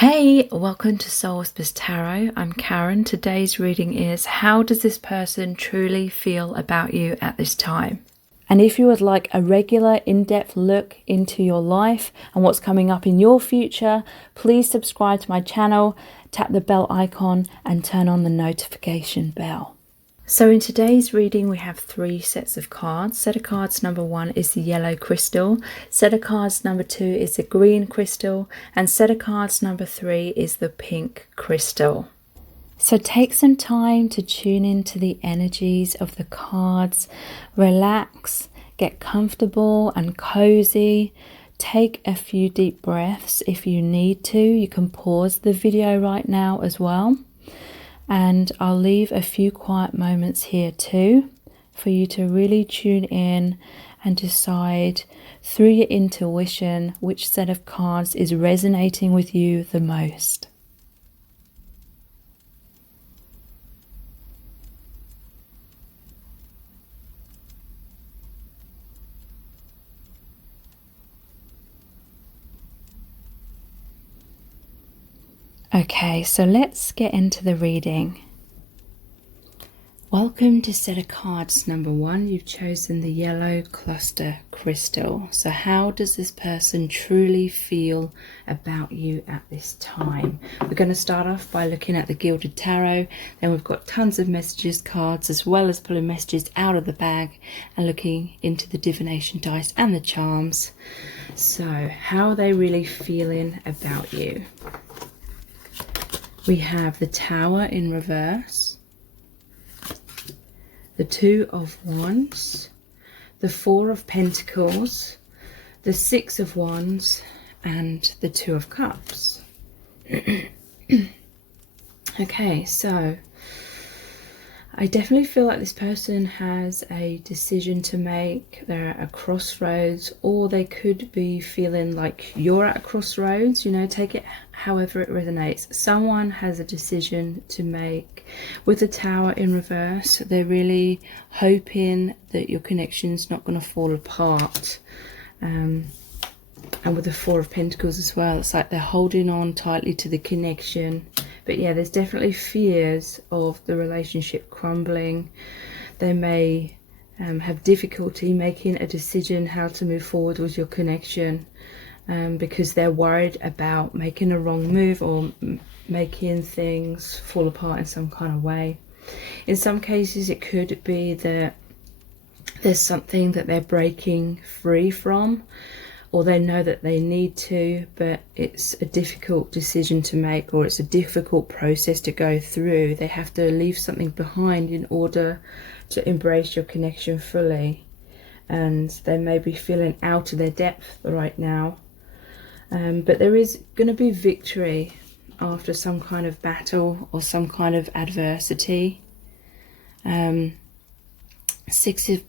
Hey, welcome to Soulmate Tarot. I'm Karen. Today's reading is how does this person truly feel about you at this time? And if you would like a regular in-depth look into your life and what's coming up in your future, please subscribe to my channel, tap the bell icon and turn on the notification bell. So in today's reading we have 3 sets of cards. Set of cards number 1 is the yellow crystal, set of cards number 2 is the green crystal, and set of cards number 3 is the pink crystal. So take some time to tune into the energies of the cards, relax, get comfortable and cozy. Take a few deep breaths if you need to. You can pause the video right now as well. And I'll leave a few quiet moments here too for you to really tune in and decide through your intuition which set of cards is resonating with you the most. Okay, so let's get into the reading. Welcome to set of cards number 1. You've chosen the yellow cluster crystal. So how does this person truly feel about you at this time? We're going to start off by looking at the gilded tarot. Then we've got tons of messages cards, as well as pulling messages out of the bag and looking into the divination dice and the charms. So how are they really feeling about you? We have the Tower in reverse, the 2 of Wands, the 4 of Pentacles, the 6 of Wands, and the 2 of Cups. Okay, so I definitely feel like this person has a decision to make. They're at a crossroads, or they could be feeling like you're at a crossroads. You know, take it however it resonates. Someone has a decision to make. With the Tower in reverse, they're really hoping that your connection's not going to fall apart. And with the 4 of Pentacles as well, it's like they're holding on tightly to the connection. But yeah, there's definitely fears of the relationship crumbling. They may have difficulty making a decision how to move forward with your connection because they're worried about making a wrong move or making things fall apart in some kind of way. In some cases, it could be that there's something that they're breaking free from, or they know that they need to, but it's a difficult decision to make, or it's a difficult process to go through. They have to leave something behind in order to embrace your connection fully. And they may be feeling out of their depth right now. But there is going to be victory after some kind of battle or some kind of adversity. 6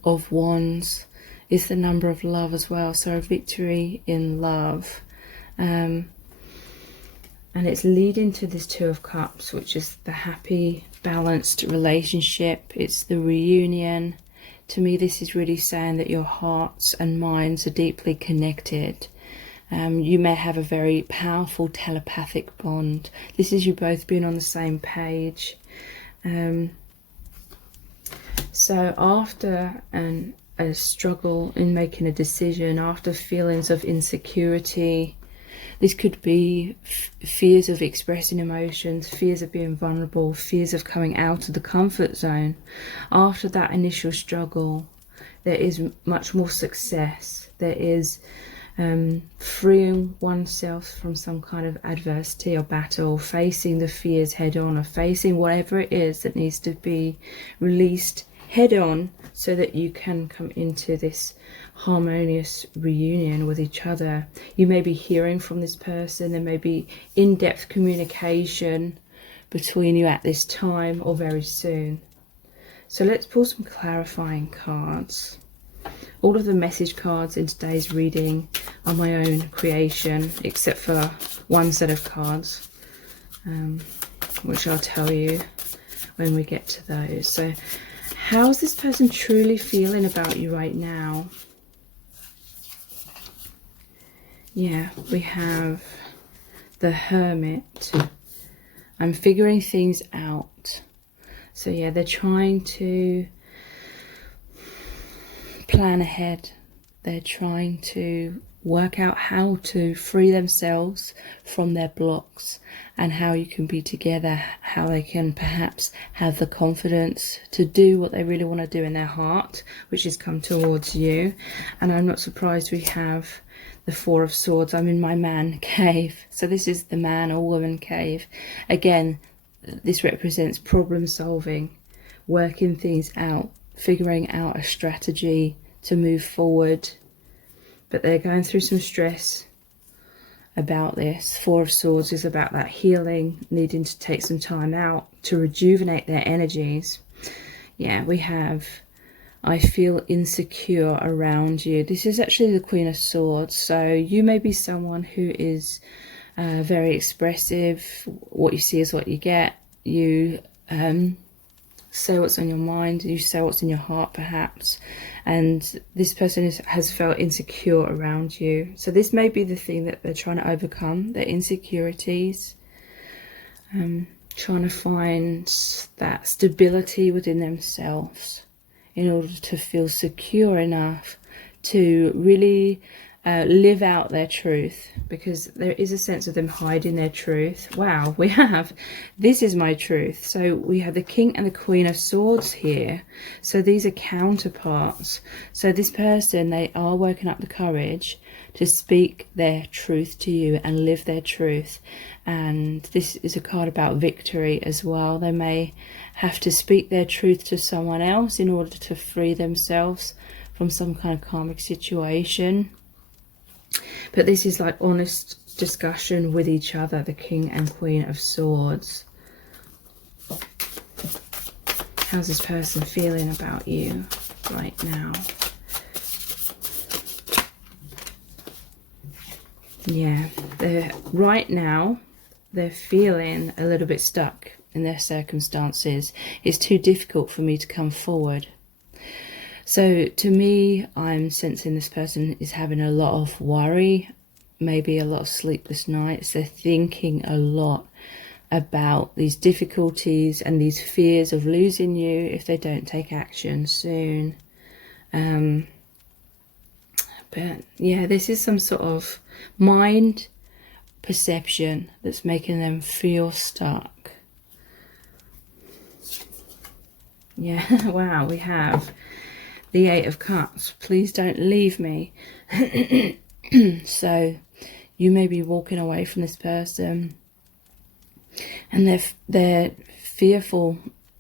of Wands is the number of love as well, so a victory in love. And it's leading to this 2 of Cups, which is the happy, balanced relationship. It's the reunion. To me, this is really saying that your hearts and minds are deeply connected. You may have a very powerful telepathic bond. This is you both being on the same page. So after a struggle in making a decision, after feelings of insecurity, this could be fears of expressing emotions, fears of being vulnerable, fears of coming out of the comfort zone. After that initial struggle, there is much more success. There is freeing oneself from some kind of adversity or battle, facing the fears head on, or facing whatever it is that needs to be released head on, so that you can come into this harmonious reunion with each other. You may be hearing from this person. There may be in-depth communication between you at this time or very soon. So let's pull some clarifying cards. All of the message cards in today's reading are my own creation, except for one set of cards, which I'll tell you when we get to those. So how's this person truly feeling about you right now? Yeah, we have the Hermit. I'm figuring things out. So yeah, they're trying to plan ahead. They're trying to work out how to free themselves from their blocks and how you can be together, how they can perhaps have the confidence to do what they really want to do in their heart, which is come towards you. And I'm not surprised we have the Four of Swords. I'm in my man cave. So this is the man or woman cave. Again, this represents problem solving, working things out, figuring out a strategy to move forward. But they're going through some stress about this. Four of Swords is about that healing, needing to take some time out to rejuvenate their energies. Yeah, we have, I feel insecure around you. This is actually the Queen of Swords. So you may be someone who is very expressive. What you see is what you get. You say what's on your mind, you say what's in your heart perhaps, and this person has felt insecure around you. So this may be the thing that they're trying to overcome, their insecurities, trying to find that stability within themselves in order to feel secure enough to really live out their truth, because there is a sense of them hiding their truth. Wow, we have, this is my truth. So we have the King and the Queen of Swords here. So these are counterparts. So this person, they are working up the courage to speak their truth to you and live their truth. And this is a card about victory as well. They may have to speak their truth to someone else in order to free themselves from some kind of karmic situation. But this is like honest discussion with each other, the King and Queen of Swords. How's this person feeling about you right now? Yeah, right now they're feeling a little bit stuck in their circumstances. It's too difficult for me to come forward. So to me, I'm sensing this person is having a lot of worry, maybe a lot of sleepless nights. They're thinking a lot about these difficulties and these fears of losing you if they don't take action soon. But yeah, this is some sort of mind perception that's making them feel stuck. Yeah, wow, we have the Eight of Cups. Please don't leave me. So you may be walking away from this person and they're fearful.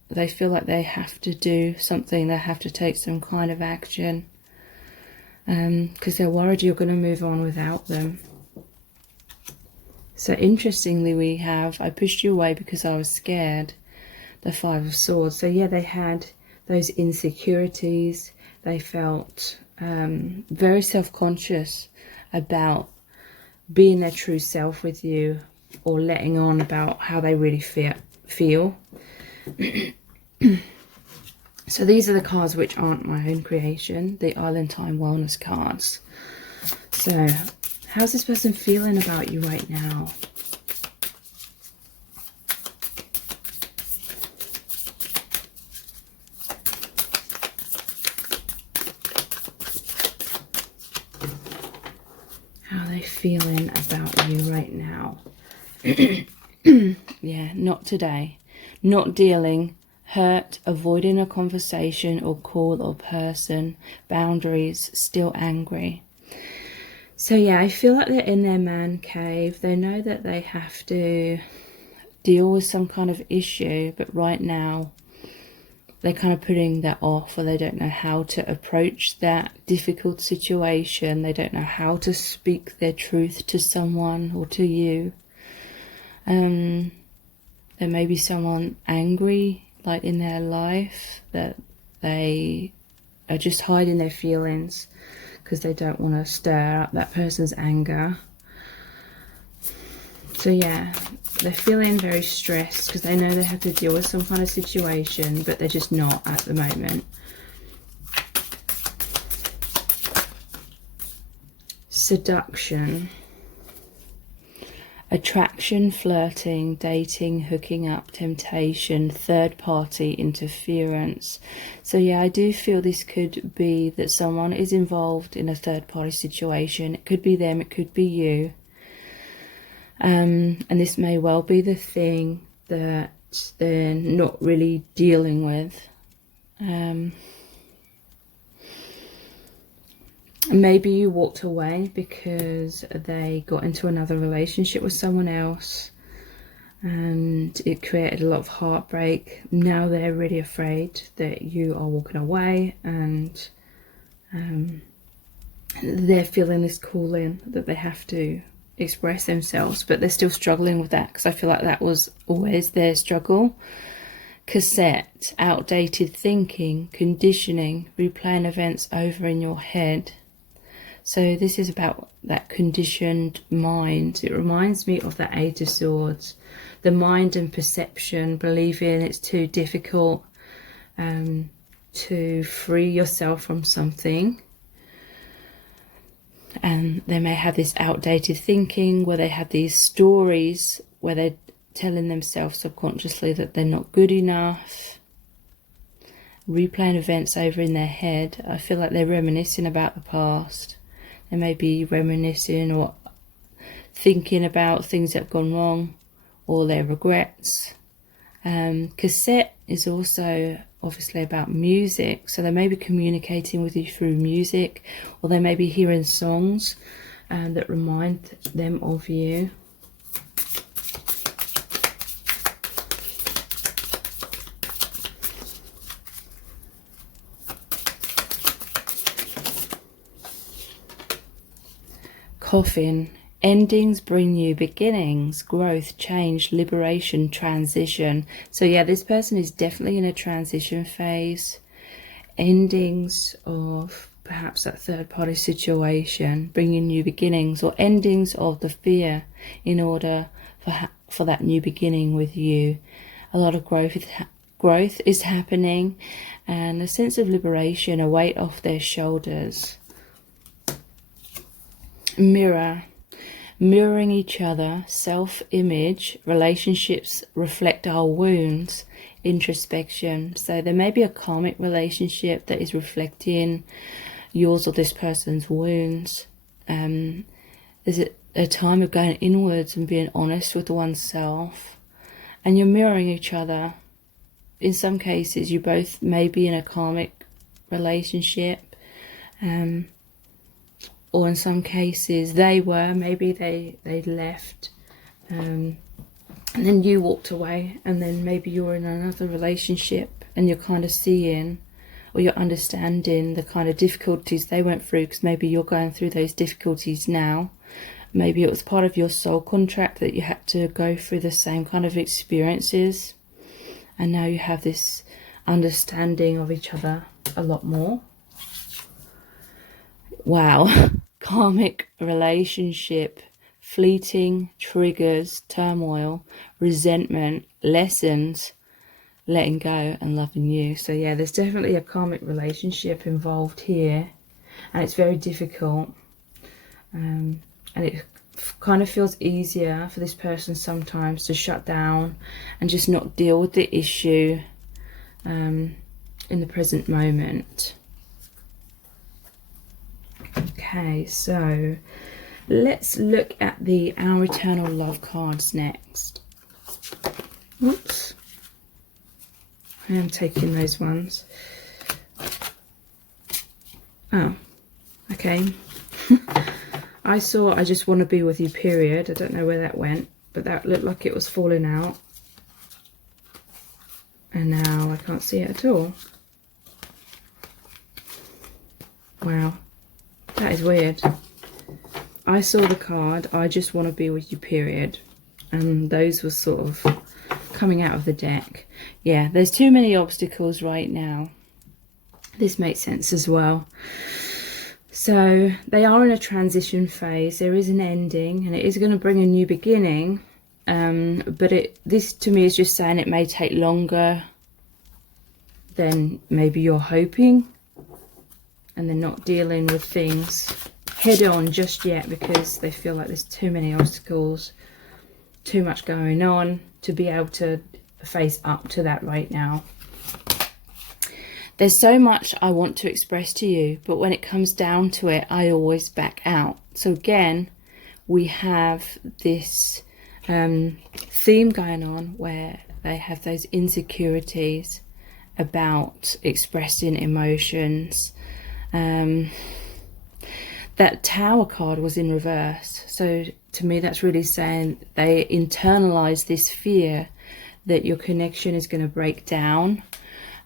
They feel like they have to do something. They have to take some kind of action because they're worried you're going to move on without them. So interestingly, we have, I pushed you away because I was scared, the Five of Swords. So yeah, they had those insecurities. They felt very self-conscious about being their true self with you, or letting on about how they really feel. So these are the cards which aren't my own creation, the Island Time Wellness cards. So how's this person feeling about you right now? How are they feeling about you right now? Yeah, not today. Not dealing, hurt, avoiding a conversation or call or person, boundaries, still angry. So yeah, I feel like they're in their man cave. They know that they have to deal with some kind of issue, but right now they're kind of putting that off, or they don't know how to approach that difficult situation. They don't know how to speak their truth to someone or to you. There may be someone angry, like in their life, that they are just hiding their feelings because they don't want to stir up that person's anger. So yeah, they're feeling very stressed because they know they have to deal with some kind of situation, but they're just not at the moment. Seduction. attraction, flirting, dating, hooking up, temptation, third party interference. So yeah, I do feel this could be that someone is involved in a third party situation. It could be them, it could be you. And this may well be the thing that they're not really dealing with. Maybe you walked away because they got into another relationship with someone else and it created a lot of heartbreak. Now they're really afraid that you are walking away, and they're feeling this calling that they have to express themselves, but they're still struggling with that, because I feel like that was always their struggle. Cassette, outdated thinking, conditioning, replaying events over in your head. So this is about that conditioned mind. It reminds me of that Eight of Swords, the mind and perception, believing it's too difficult to free yourself from something. And they may have this outdated thinking where they have these stories where they're telling themselves subconsciously that they're not good enough. Replaying events over in their head. I feel like they're reminiscing about the past. They may be reminiscing or thinking about things that have gone wrong or their regrets. Cassette is also obviously about music, so they may be communicating with you through music, or they may be hearing songs that remind them of you. Coffin. Endings bring new beginnings, growth, change, liberation, transition. So yeah, this person is definitely in a transition phase. Endings of perhaps that third party situation, bringing new beginnings, or endings of the fear in order for that new beginning with you. A lot of growth is happening, and a sense of liberation, a weight off their shoulders. Mirror. Mirroring each other, self-image, relationships reflect our wounds, introspection. So there may be a karmic relationship that is reflecting yours or this person's wounds. There's a time of going inwards and being honest with oneself, and you're mirroring each other. In some cases, you both may be in a karmic relationship, or in some cases maybe they left, and then you walked away, and then maybe you're in another relationship and you're kind of seeing, or you're understanding the kind of difficulties they went through, because maybe you're going through those difficulties now. Maybe it was part of your soul contract that you had to go through the same kind of experiences, and now you have this understanding of each other a lot more. Wow. Karmic relationship, fleeting, triggers, turmoil, resentment, lessons, letting go and loving you. So yeah, there's definitely a karmic relationship involved here, and it's very difficult, and it kind of feels easier for this person sometimes to shut down and just not deal with the issue in the present moment. Okay, so let's look at the Our Eternal Love cards next. Whoops. I am taking those ones. Oh, okay. I saw I Just Want to Be With You, period. I don't know where that went, but that looked like it was falling out. And now I can't see it at all. Wow. That is weird. I saw the card, I Just Want to Be With You, period. And those were sort of coming out of the deck. Yeah, there's too many obstacles right now. This makes sense as well. So they are in a transition phase. There is an ending, and it is going to bring a new beginning. But this to me is just saying it may take longer than maybe you're hoping. And they're not dealing with things head on just yet because they feel like there's too many obstacles. too much going on to be able to face up to that right now. There's so much I want to express to you, but when it comes down to it, I always back out. So again, we have this theme going on where they have those insecurities about expressing emotions. That Tower card was in reverse. So to me, that's really saying they internalize this fear that your connection is going to break down.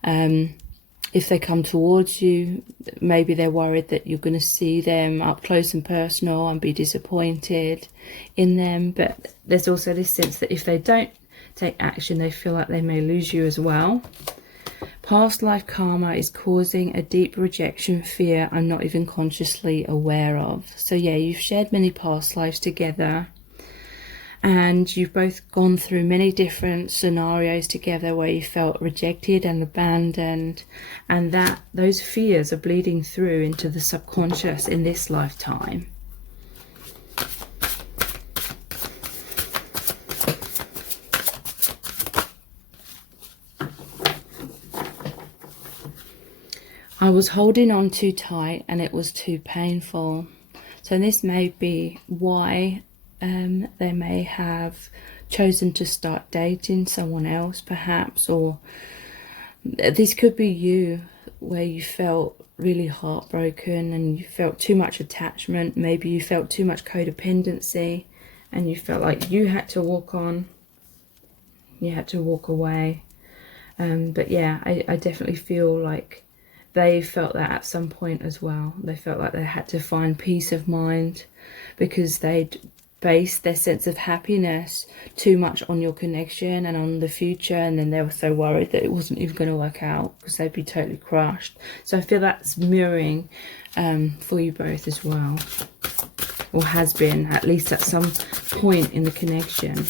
If they come towards you, maybe they're worried that you're going to see them up close and personal and be disappointed in them. But there's also this sense that if they don't take action, they feel like they may lose you as well. Past life karma is causing a deep rejection fear I'm not even consciously aware of. So yeah, you've shared many past lives together, and you've both gone through many different scenarios together where you felt rejected and abandoned, and that those fears are bleeding through into the subconscious in this lifetime. I was holding on too tight and it was too painful. So this may be why they may have chosen to start dating someone else perhaps, or this could be you where you felt really heartbroken and you felt too much attachment. Maybe you felt too much codependency and you felt like you had to walk on, you had to walk away. But yeah, I definitely feel like they felt that at some point as well. They felt like they had to find peace of mind because they'd based their sense of happiness too much on your connection and on the future, and then they were so worried that it wasn't even going to work out because they'd be totally crushed. So I feel that's mirroring for you both as well, or has been, at least at some point in the connection.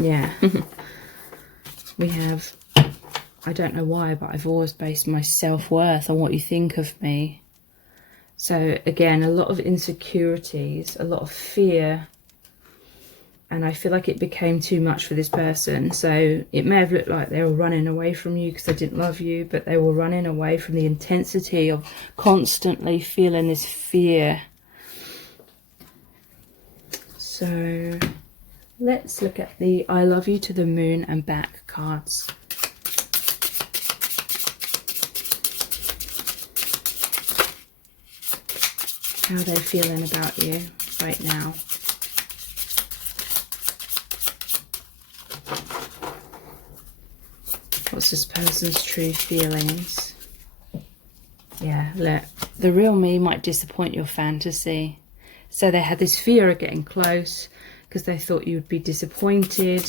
Yeah. We have, I don't know why, but I've always based my self-worth on what you think of me. So again, a lot of insecurities, a lot of fear, and I feel like it became too much for this person. So it may have looked like they were running away from you because they didn't love you, but they were running away from the intensity of constantly feeling this fear. So let's look at the I love you to the moon and back cards. How are they feeling about you right now? What's this person's true feelings? Yeah, look, the real me might disappoint your fantasy. So they had this fear of getting close because they thought you would be disappointed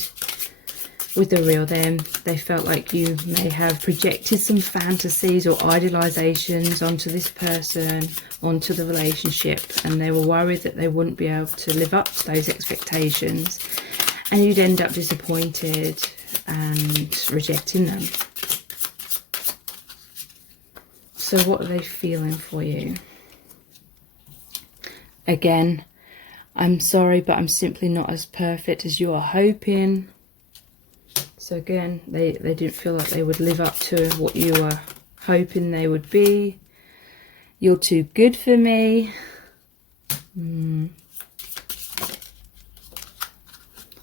with the real them. They felt like you may have projected some fantasies or idealizations onto this person, onto the relationship, and they were worried that they wouldn't be able to live up to those expectations, and you'd end up disappointed and rejecting them. So what are they feeling for you? Again, I'm sorry, but I'm simply not as perfect as you are hoping. So again, they didn't feel like they would live up to what you were hoping they would be. You're too good for me.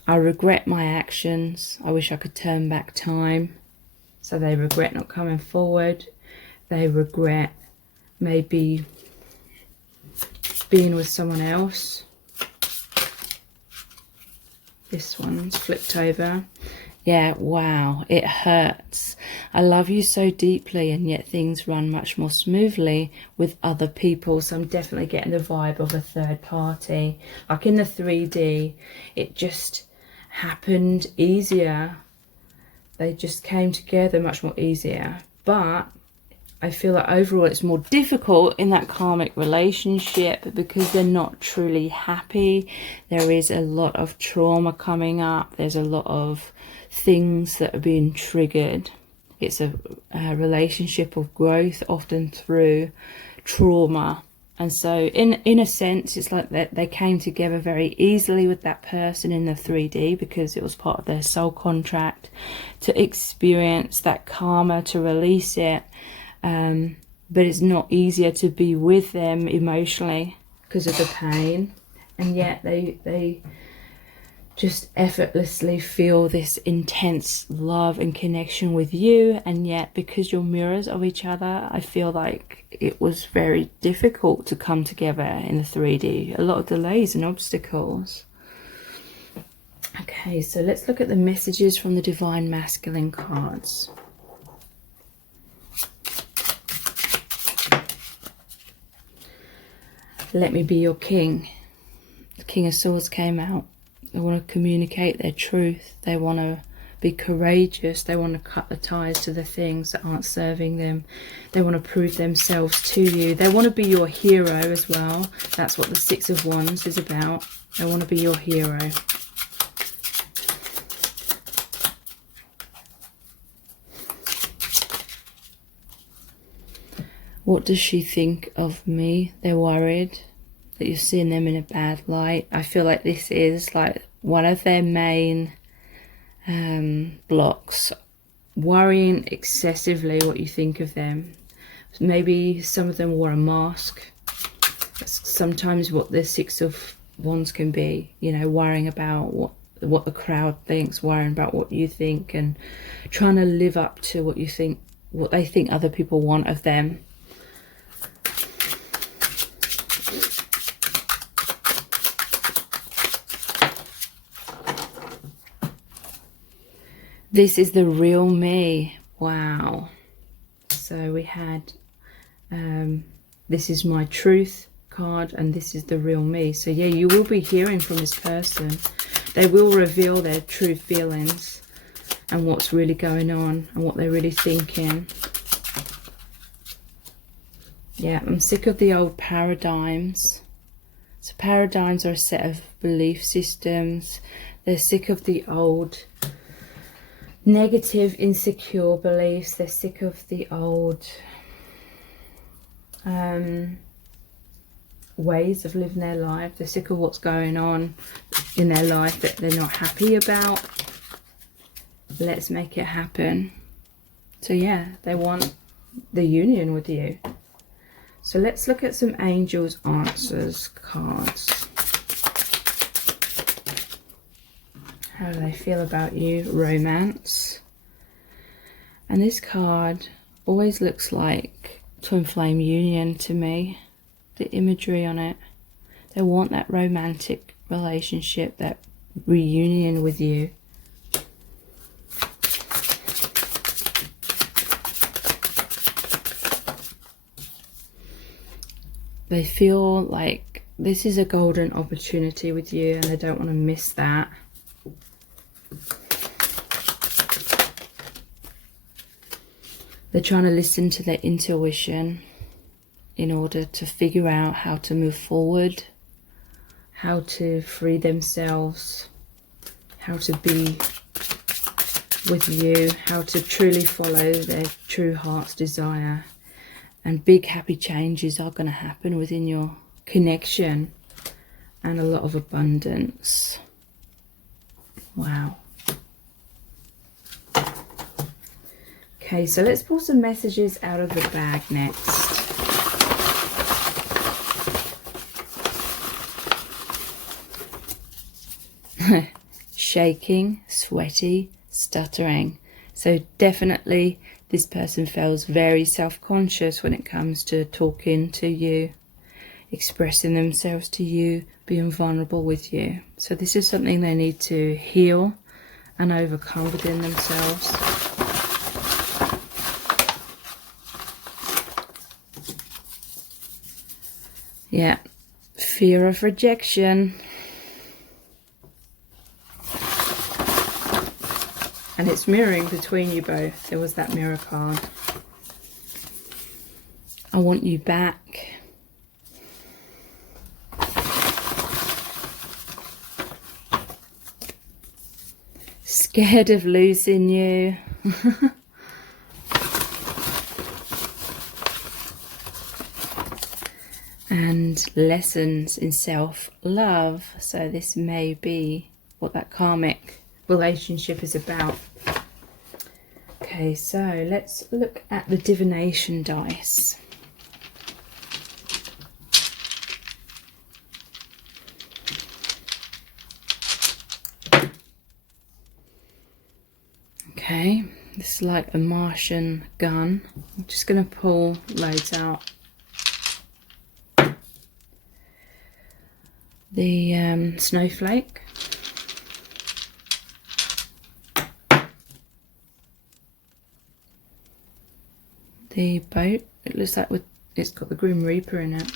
I regret my actions. I wish I could turn back time. So they regret not coming forward. They regret maybe being with someone else. This one's flipped over. Yeah, wow, it hurts. I love you so deeply, and yet things run much more smoothly with other people. So I'm definitely getting the vibe of a third party. Like in the 3D, it just happened easier. They just came together much more easier. But I feel like overall it's more difficult in that karmic relationship because they're not truly happy. There is a lot of trauma coming up. There's a lot of things that are being triggered. It's a relationship of growth, often through trauma. And so in a sense, it's like that they came together very easily with that person in the 3D, because it was part of their soul contract to experience that karma, to release it. But it's not easier to be with them emotionally because of the pain. And yet they just effortlessly feel this intense love and connection with you. And yet, because you're mirrors of each other, I feel like it was very difficult to come together in the 3D. A lot of delays and obstacles. Okay, so let's look at the messages from the Divine Masculine cards. Let me be your king. The King of Swords came out. They want to communicate their truth. They want to be courageous. They want to cut the ties to the things that aren't serving them. They want to prove themselves to you. They want to be your hero as well. That's what the Six of Wands is about. They want to be your hero. What does she think of me? They're worried that you're seeing them in a bad light. I feel like this is like one of their main blocks. Worrying excessively what you think of them. Maybe some of them wore a mask. That's sometimes what the Six of Wands can be. You know, worrying about what the crowd thinks, worrying about what you think, and trying to live up to what you think, what they think other people want of them. This is the real me. Wow. So we had this is my truth card, and this is the real me. So yeah, you will be hearing from this person. They will reveal their true feelings and what's really going on and what they're really thinking. Yeah, I'm sick of the old paradigms. So paradigms are a set of belief systems. They're sick of the old negative, insecure beliefs. They're sick of the old ways of living their life. They're sick of what's going on in their life that they're not happy about. Let's make it happen. So yeah, they want the union with you. So let's look at some angels answers cards. How do they feel about you? Romance. And this card always looks like twin flame union to me. The imagery on it. They want that romantic relationship, that reunion with you. They feel like this is a golden opportunity with you, and they don't want to miss that. They're trying to listen to their intuition in order to figure out how to move forward, how to free themselves, how to be with you, how to truly follow their true heart's desire. And big happy changes are going to happen within your connection, and a lot of abundance. Wow. Okay, so let's pull some messages out of the bag next. Shaking, sweaty, stuttering. So definitely this person feels very self-conscious when it comes to talking to you, expressing themselves to you, being vulnerable with you. So this is something they need to heal and overcome within themselves. Yeah, fear of rejection. And it's mirroring between you both. There was that mirror card. I want you back. Scared of losing you. And and lessons in self-love. So this may be what that karmic relationship is about. Okay, so let's look at the divination dice. Okay, this is like a Martian gun. I'm just going to pull loads out. The snowflake. The boat. It looks like it's got the Grim Reaper in it.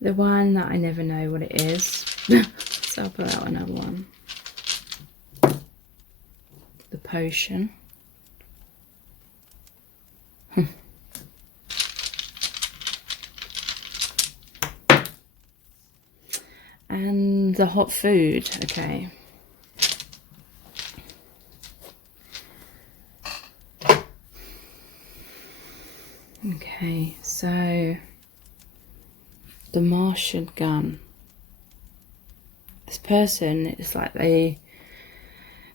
The one that I never know what it is. So I'll pull out another one. The potion. And the hot food. Okay. Okay, so the Martian gun. This person, it's like they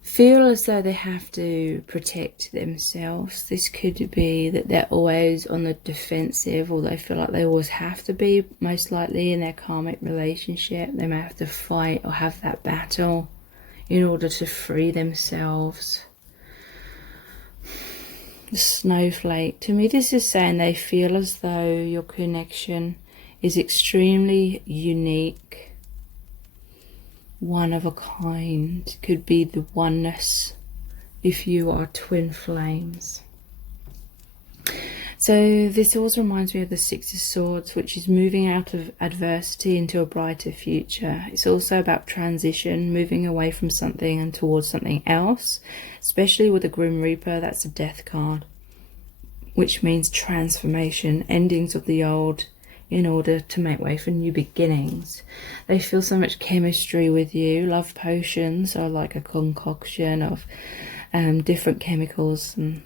feel as though they have to protect themselves. This could be that they're always on the defensive, or they feel like they always have to be, most likely in their karmic relationship. They may have to fight or have that battle in order to free themselves. The snowflake. To me, this is saying they feel as though your connection is extremely unique, one of a kind. Could be the oneness if you are twin flames. So this also reminds me of the Six of Swords, which is moving out of adversity into a brighter future. It's also about transition, moving away from something and towards something else, especially with the Grim Reaper. That's a death card, which means transformation, endings of the old in order to make way for new beginnings. They feel so much chemistry with you. Love potions are like a concoction of different chemicals, and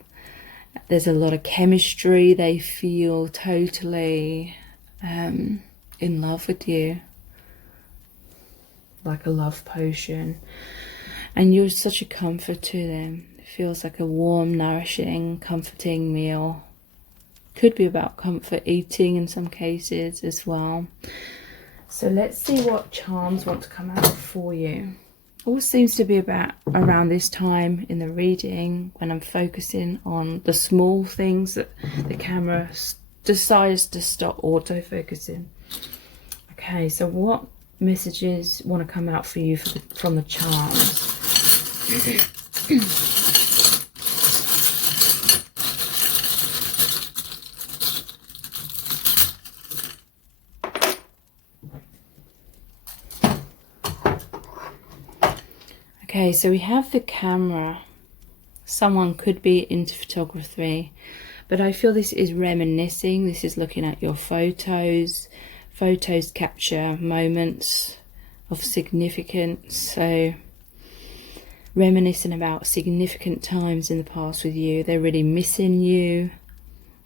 there's a lot of chemistry. They feel totally in love with you, like a love potion, and you're such a comfort to them. It feels like a warm, nourishing, comforting meal. Could be about comfort eating in some cases as well. So let's see what charms want to come out for you. All seems to be about around this time in the reading, when I'm focusing on the small things that the camera decides to stop auto-focusing. Okay, so what messages want to come out for you from the charms? Okay, so we have the camera. Someone could be into photography, but I feel this is reminiscing. This is looking at your photos. Photos capture moments of significance. So reminiscing about significant times in the past with you. They're really missing you.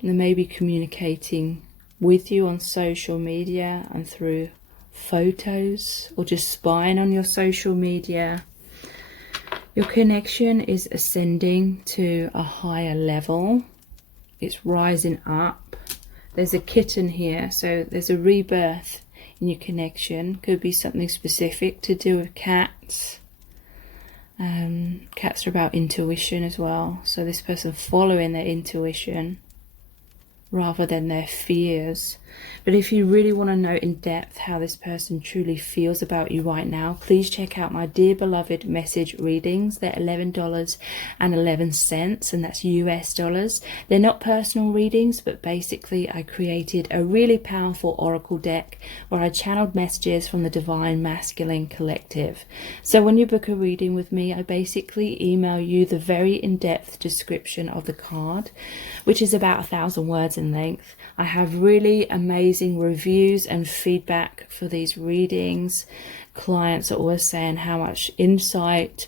They may be communicating with you on social media and through photos, or just spying on your social media. Your connection is ascending to a higher level. It's rising up. There's a kitten here, so there's a rebirth in your connection. Could be something specific to do with cats. Cats are about intuition as well. So this person following their intuition rather than their fears. But if you really want to know in depth how this person truly feels about you right now, please check out my Dear Beloved message readings. They're $11.11, and that's US dollars. They're not personal readings, but basically I created a really powerful oracle deck where I channeled messages from the Divine Masculine Collective. So when you book a reading with me, I basically email you the very in-depth description of the card, which is about 1,000 words in length. I have really amazing reviews and feedback for these readings. Clients are always saying how much insight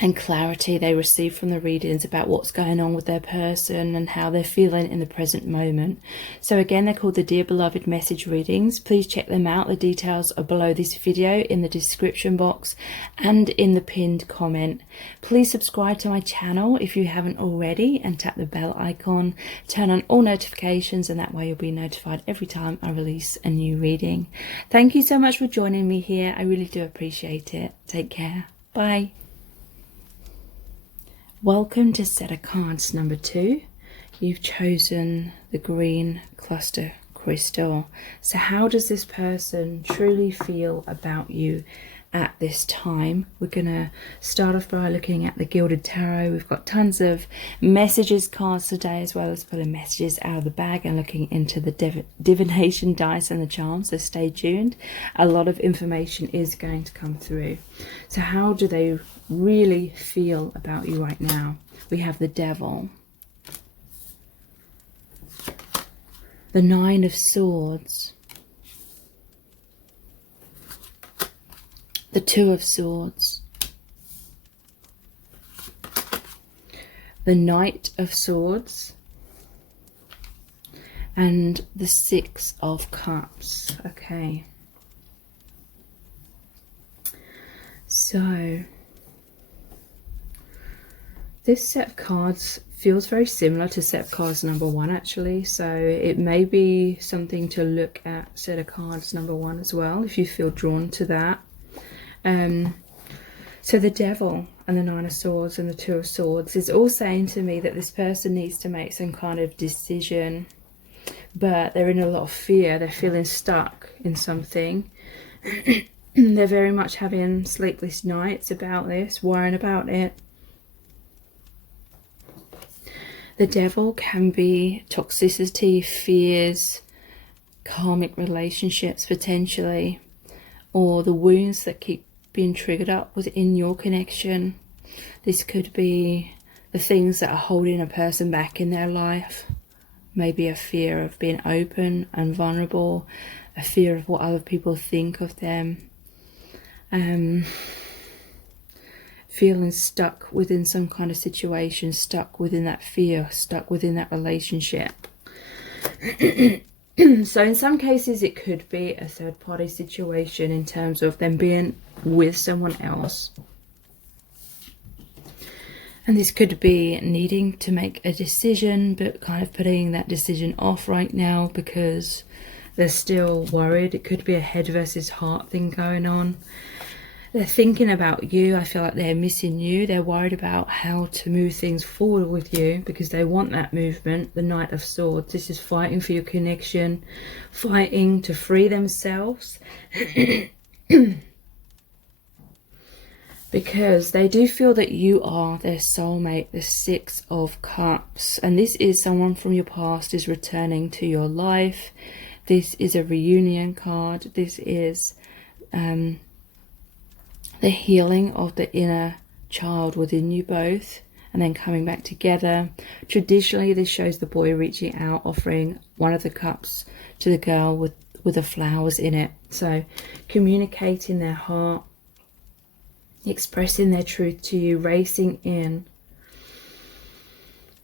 and clarity they receive from the readings about what's going on with their person and how they're feeling in the present moment. So again, they're called the Dear Beloved message readings. Please check them out. The details are below this video in the description box and in the pinned comment. Please subscribe to my channel if you haven't already, and tap the bell icon. Turn on all notifications, and that way you'll be notified every time I release a new reading. Thank you so much for joining me here. I really do appreciate it. Take care. Bye. Welcome to set of cards number 2. You've chosen the green cluster crystal. So how does this person truly feel about you at this time? We're going to start off by looking at the Gilded Tarot. We've got tons of messages cards today, as well as pulling messages out of the bag and looking into the divination dice and the charms, so stay tuned. A lot of information is going to come through. So how do they really feel about you right now? We have the Devil, the Nine of Swords, the Two of Swords, the Knight of Swords, and the Six of Cups. Okay, so this set of cards feels very similar to set of cards number 1, actually. So it may be something to look at set of cards number 1 as well, if you feel drawn to that. So the Devil and the Nine of Swords and the Two of Swords is all saying to me that this person needs to make some kind of decision, but they're in a lot of fear. They're feeling stuck in something. They're very much having sleepless nights about this, worrying about it. The Devil can be toxicity, fears, karmic relationships potentially, or the wounds that keep being triggered up within your connection. This could be the things that are holding a person back in their life. Maybe a fear of being open and vulnerable, a fear of what other people think of them. Feeling stuck within some kind of situation, stuck within that fear, stuck within that relationship. So in some cases it could be a third party situation in terms of them being with someone else. And this could be needing to make a decision, but kind of putting that decision off right now because they're still worried. It could be a head versus heart thing going on. They're thinking about you. I feel like they're missing you. They're worried about how to move things forward with you because they want that movement. The Knight of Swords. This is fighting for your connection, fighting to free themselves. Because they do feel that you are their soulmate, the Six of Cups. And this is someone from your past is returning to your life. This is a reunion card. This is the healing of the inner child within you both, and then coming back together. Traditionally, this shows the boy reaching out, offering one of the cups to the girl with the flowers in it. So communicating their heart, expressing their truth to you, racing in.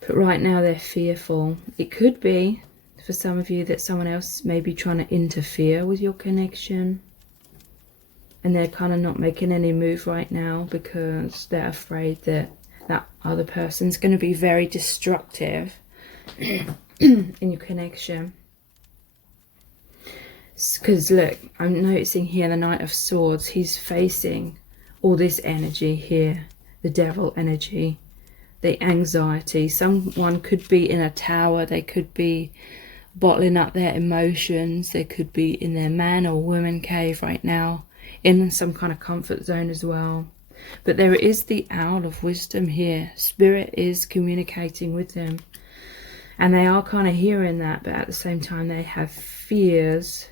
But right now they're fearful. It could be, for some of you, that someone else may be trying to interfere with your connection. And they're kind of not making any move right now because they're afraid that that other person's going to be very destructive in your connection. Because look, I'm noticing here the Knight of Swords. He's facing all this energy here. The Devil energy. The anxiety. Someone could be in a tower. They could be bottling up their emotions. They could be in their man or woman cave right now, in some kind of comfort zone as well. But there is the Owl of Wisdom here. Spirit is communicating with them, and they are kind of hearing that, but at the same time they have fears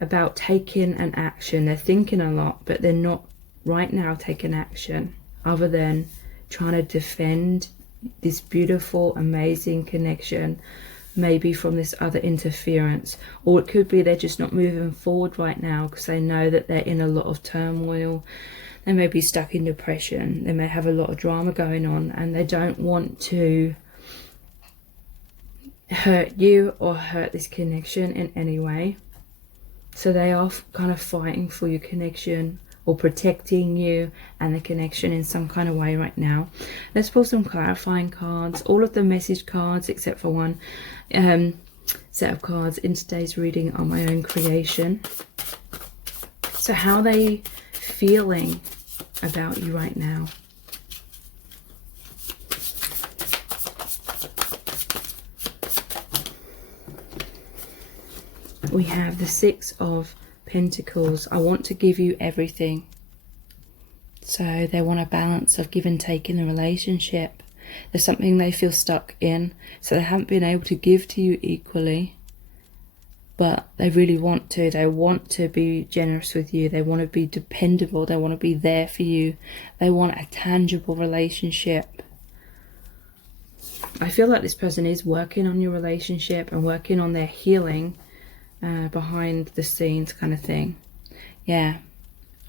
about taking an action. They're thinking a lot, but they're not right now taking action other than trying to defend this beautiful, amazing connection maybe from this other interference, or it could be they're just not moving forward right now because they know that they're in a lot of turmoil. They may be stuck in depression, they may have a lot of drama going on, and they don't want to hurt you or hurt this connection in any way. So they are kind of fighting for your connection or protecting you and the connection in some kind of way right now. Let's pull some clarifying cards. All of the message cards except for one set of cards in today's reading are my own creation. So how are they feeling about you right now? We have the Six of Pentacles. I want to give you everything. So they want a balance of give and take in the relationship. There's something they feel stuck in, so they haven't been able to give to you equally, but they really want to. They want to be generous with you. They want to be dependable. They want to be there for you. They want a tangible relationship. I feel like this person is working on your relationship and working on their healing behind the scenes kind of thing. Yeah,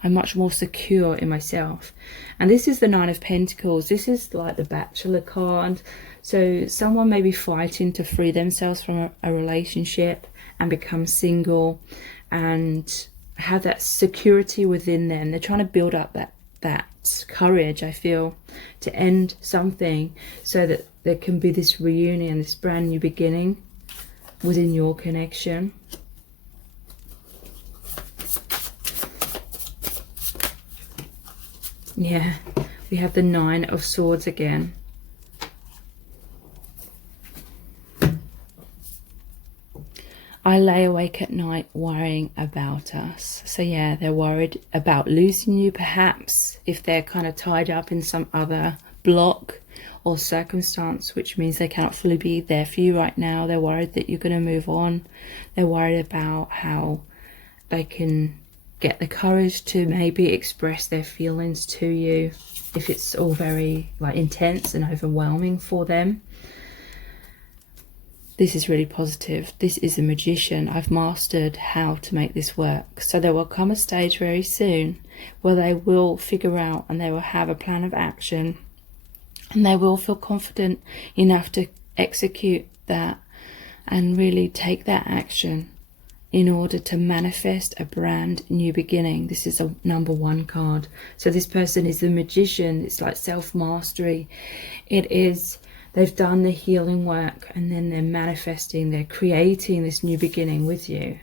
I'm much more secure in myself. And this is the Nine of Pentacles. This is like the Bachelor card. So someone may be fighting to free themselves from a relationship and become single and have that security within them. They're trying to build up that courage, I feel, to end something so that there can be this reunion, this brand new beginning within your connection. Yeah, we have the Nine of Swords again. I lay awake at night worrying about us. So yeah, they're worried about losing you perhaps, if they're kind of tied up in some other block or circumstance, which means they cannot fully be there for you right now. They're worried that you're going to move on. They're worried about how they can get the courage to maybe express their feelings to you if it's all very like intense and overwhelming for them. This is really positive. This is a magician. I've mastered how to make this work. So there will come a stage very soon where they will figure out and they will have a plan of action and they will feel confident enough to execute that and really take that action in order to manifest a brand new beginning. This is a number 1 card. So this person is the magician. It's like self-mastery. It is, they've done the healing work and then they're manifesting, they're creating this new beginning with you.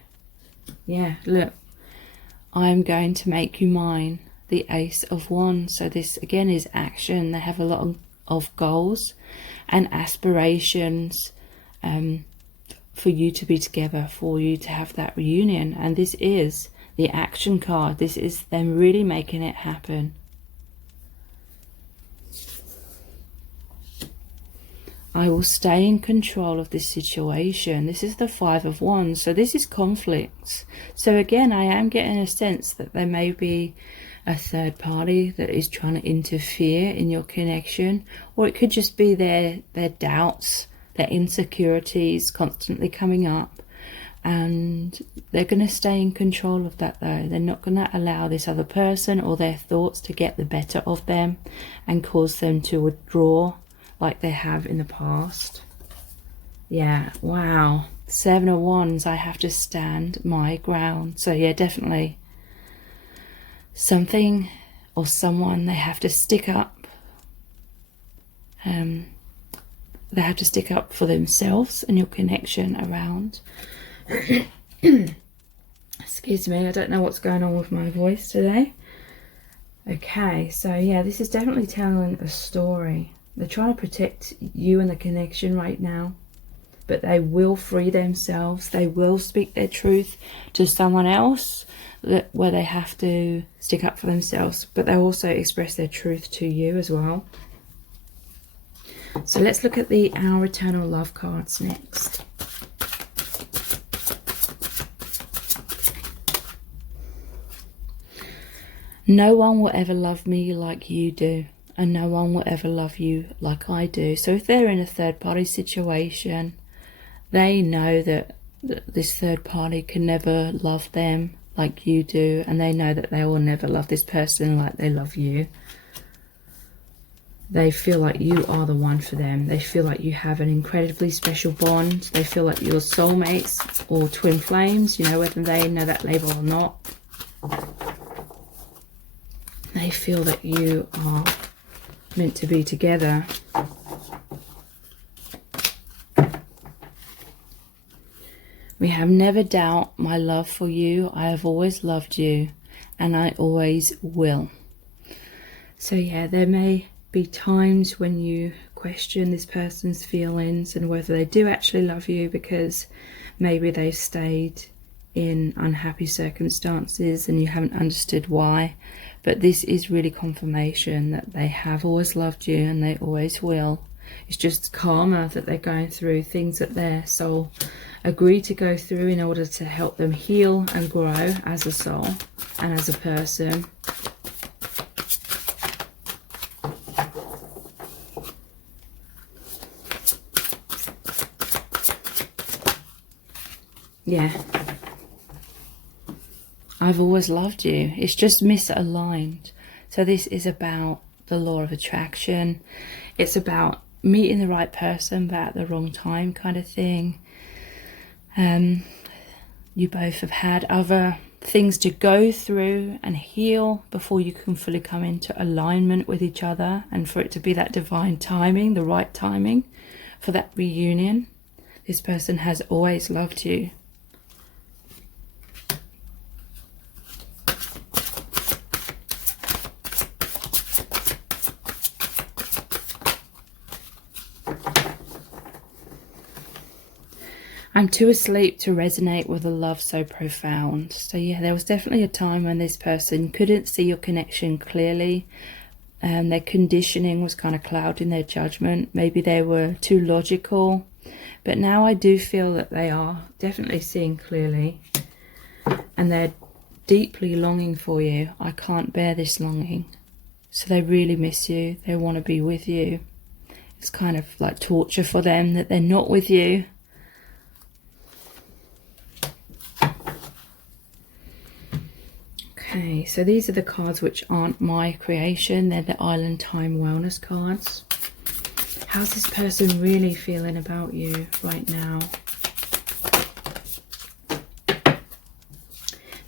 Yeah, look, I'm going to make you mine. The Ace of Wands. So this again is action. They have a lot of goals and aspirations for you to be together, for you to have that reunion. And this is the action card. This is them really making it happen. I will stay in control of this situation. This is the Five of Wands. So this is conflicts. So again, I am getting a sense that there may be a third party that is trying to interfere in your connection, or it could just be their doubts, their insecurities constantly coming up, and they're going to stay in control of that though. They're not going to allow this other person or their thoughts to get the better of them and cause them to withdraw like they have in the past. Yeah, wow. Seven of Wands, I have to stand my ground. So yeah, definitely something or someone they have to stick up. They have to stick up for themselves and your connection around. Excuse me, I don't know what's going on with my voice today. Okay, so yeah, this is definitely telling a story. They're trying to protect you and the connection right now, but they will free themselves. They will speak their truth to someone else where they have to stick up for themselves, but they also express their truth to you as well. So let's look at our eternal love cards next. No one will ever love me like you do, and no one will ever love you like I do. So if they're in a third party situation, They know that this third party can never love them like you do, and they know that they will never love this person like they love you. They feel like you are the one for them. They feel like you have an incredibly special bond. They feel like you're soulmates or twin flames, you know, whether they know that label or not. They feel that you are meant to be together. We have never doubt my love for you. I have always loved you, and I always will. So yeah, there may be times when you question this person's feelings and whether they do actually love you, because maybe they've stayed in unhappy circumstances and you haven't understood why. But this is really confirmation that they have always loved you and they always will. It's just karma that they're going through, things that their soul agreed to go through in order to help them heal and grow as a soul and as a person. Yeah, I've always loved you. It's just misaligned. So this is about the law of attraction. It's about meeting the right person but at the wrong time kind of thing. You both have had other things to go through and heal before you can fully come into alignment with each other, and for it to be that divine timing, the right timing for that reunion. This person has always loved you. I'm too asleep to resonate with a love so profound. So yeah, there was definitely a time when this person couldn't see your connection clearly. Their conditioning was kind of clouding their judgment. Maybe they were too logical. But now I do feel that they are definitely seeing clearly. And they're deeply longing for you. I can't bear this longing. So they really miss you. They want to be with you. It's kind of like torture for them that they're not with you. Okay, so these are the cards which aren't my creation. They're the Island Time Wellness cards. How's this person really feeling about you right now?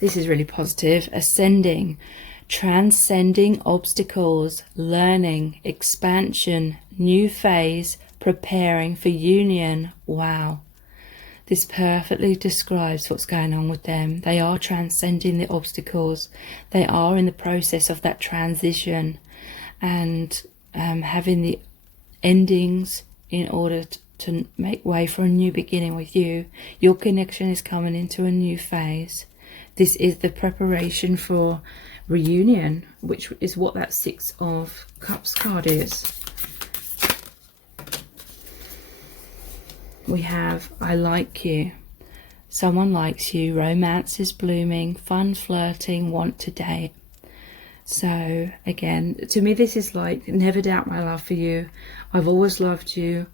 This is really positive. Ascending, transcending obstacles, learning, expansion, new phase, preparing for union. Wow. This perfectly describes what's going on with them. They are transcending the obstacles. They are in the process of that transition and having the endings in order to make way for a new beginning with you. Your connection is coming into a new phase. This is the preparation for reunion, which is what that Six of Cups card is. We have I like you. Someone likes you. Romance is blooming. Fun flirting. Want to date. So again, to me this is like, never doubt my love for you. I've always loved you.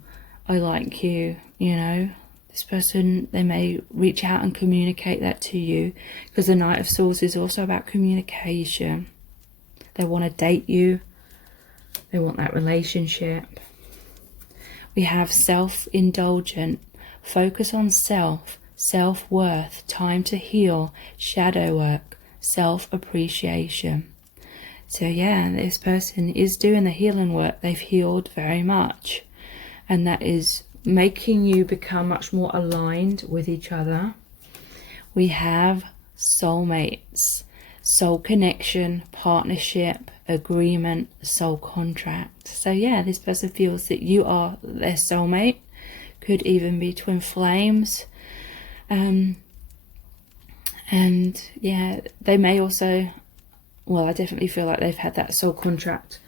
I like you. You know, this person, they may reach out and communicate that to you, because the Knight of Swords is also about communication. They want to date you. They want that relationship. We have self-indulgent, focus on self, self-worth, time to heal, shadow work, self-appreciation. So yeah, this person is doing the healing work. They've healed very much. And that is making you become much more aligned with each other. We have soulmates, soul connection, partnership, agreement, soul contract. So yeah, this person feels that you are their soulmate. Could even be twin flames. And yeah, they may also, well, I definitely feel like they've had that soul contract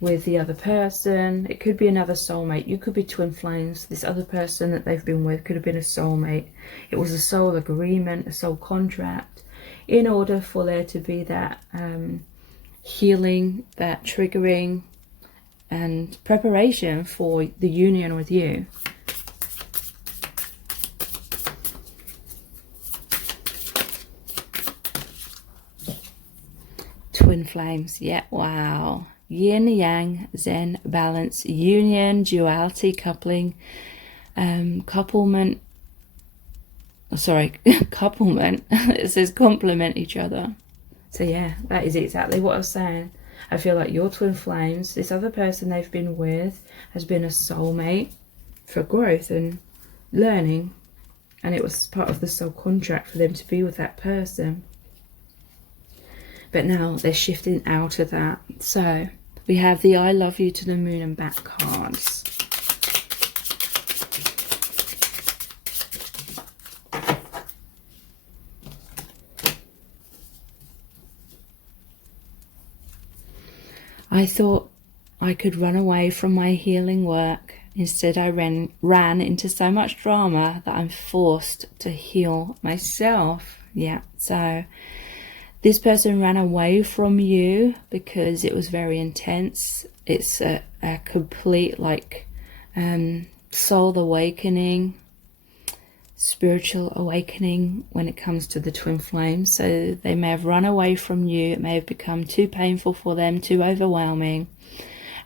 with the other person. It could be another soulmate. You could be twin flames. This other person that they've been with could have been a soulmate. It was a soul agreement, a soul contract, in order for there to be that healing, that triggering and preparation for the union with you. twin flames. Yeah, wow. Yin, yang, zen, balance, union, duality, coupling, couplement. Couplement. It says complement each other. So yeah, that is exactly what I was saying. I feel like your twin flames, this other person they've been with, has been a soulmate for growth and learning. And it was part of the soul contract for them to be with that person. But now they're shifting out of that. So we have the I love you to the moon and back cards. I thought I could run away from my healing work. Instead, I ran into so much drama that I'm forced to heal myself. Yeah, so this person ran away from you because it was very intense. It's a complete, like, soul awakening, spiritual awakening when it comes to the twin flames. So they may have run away from you. It may have become too painful for them, too overwhelming,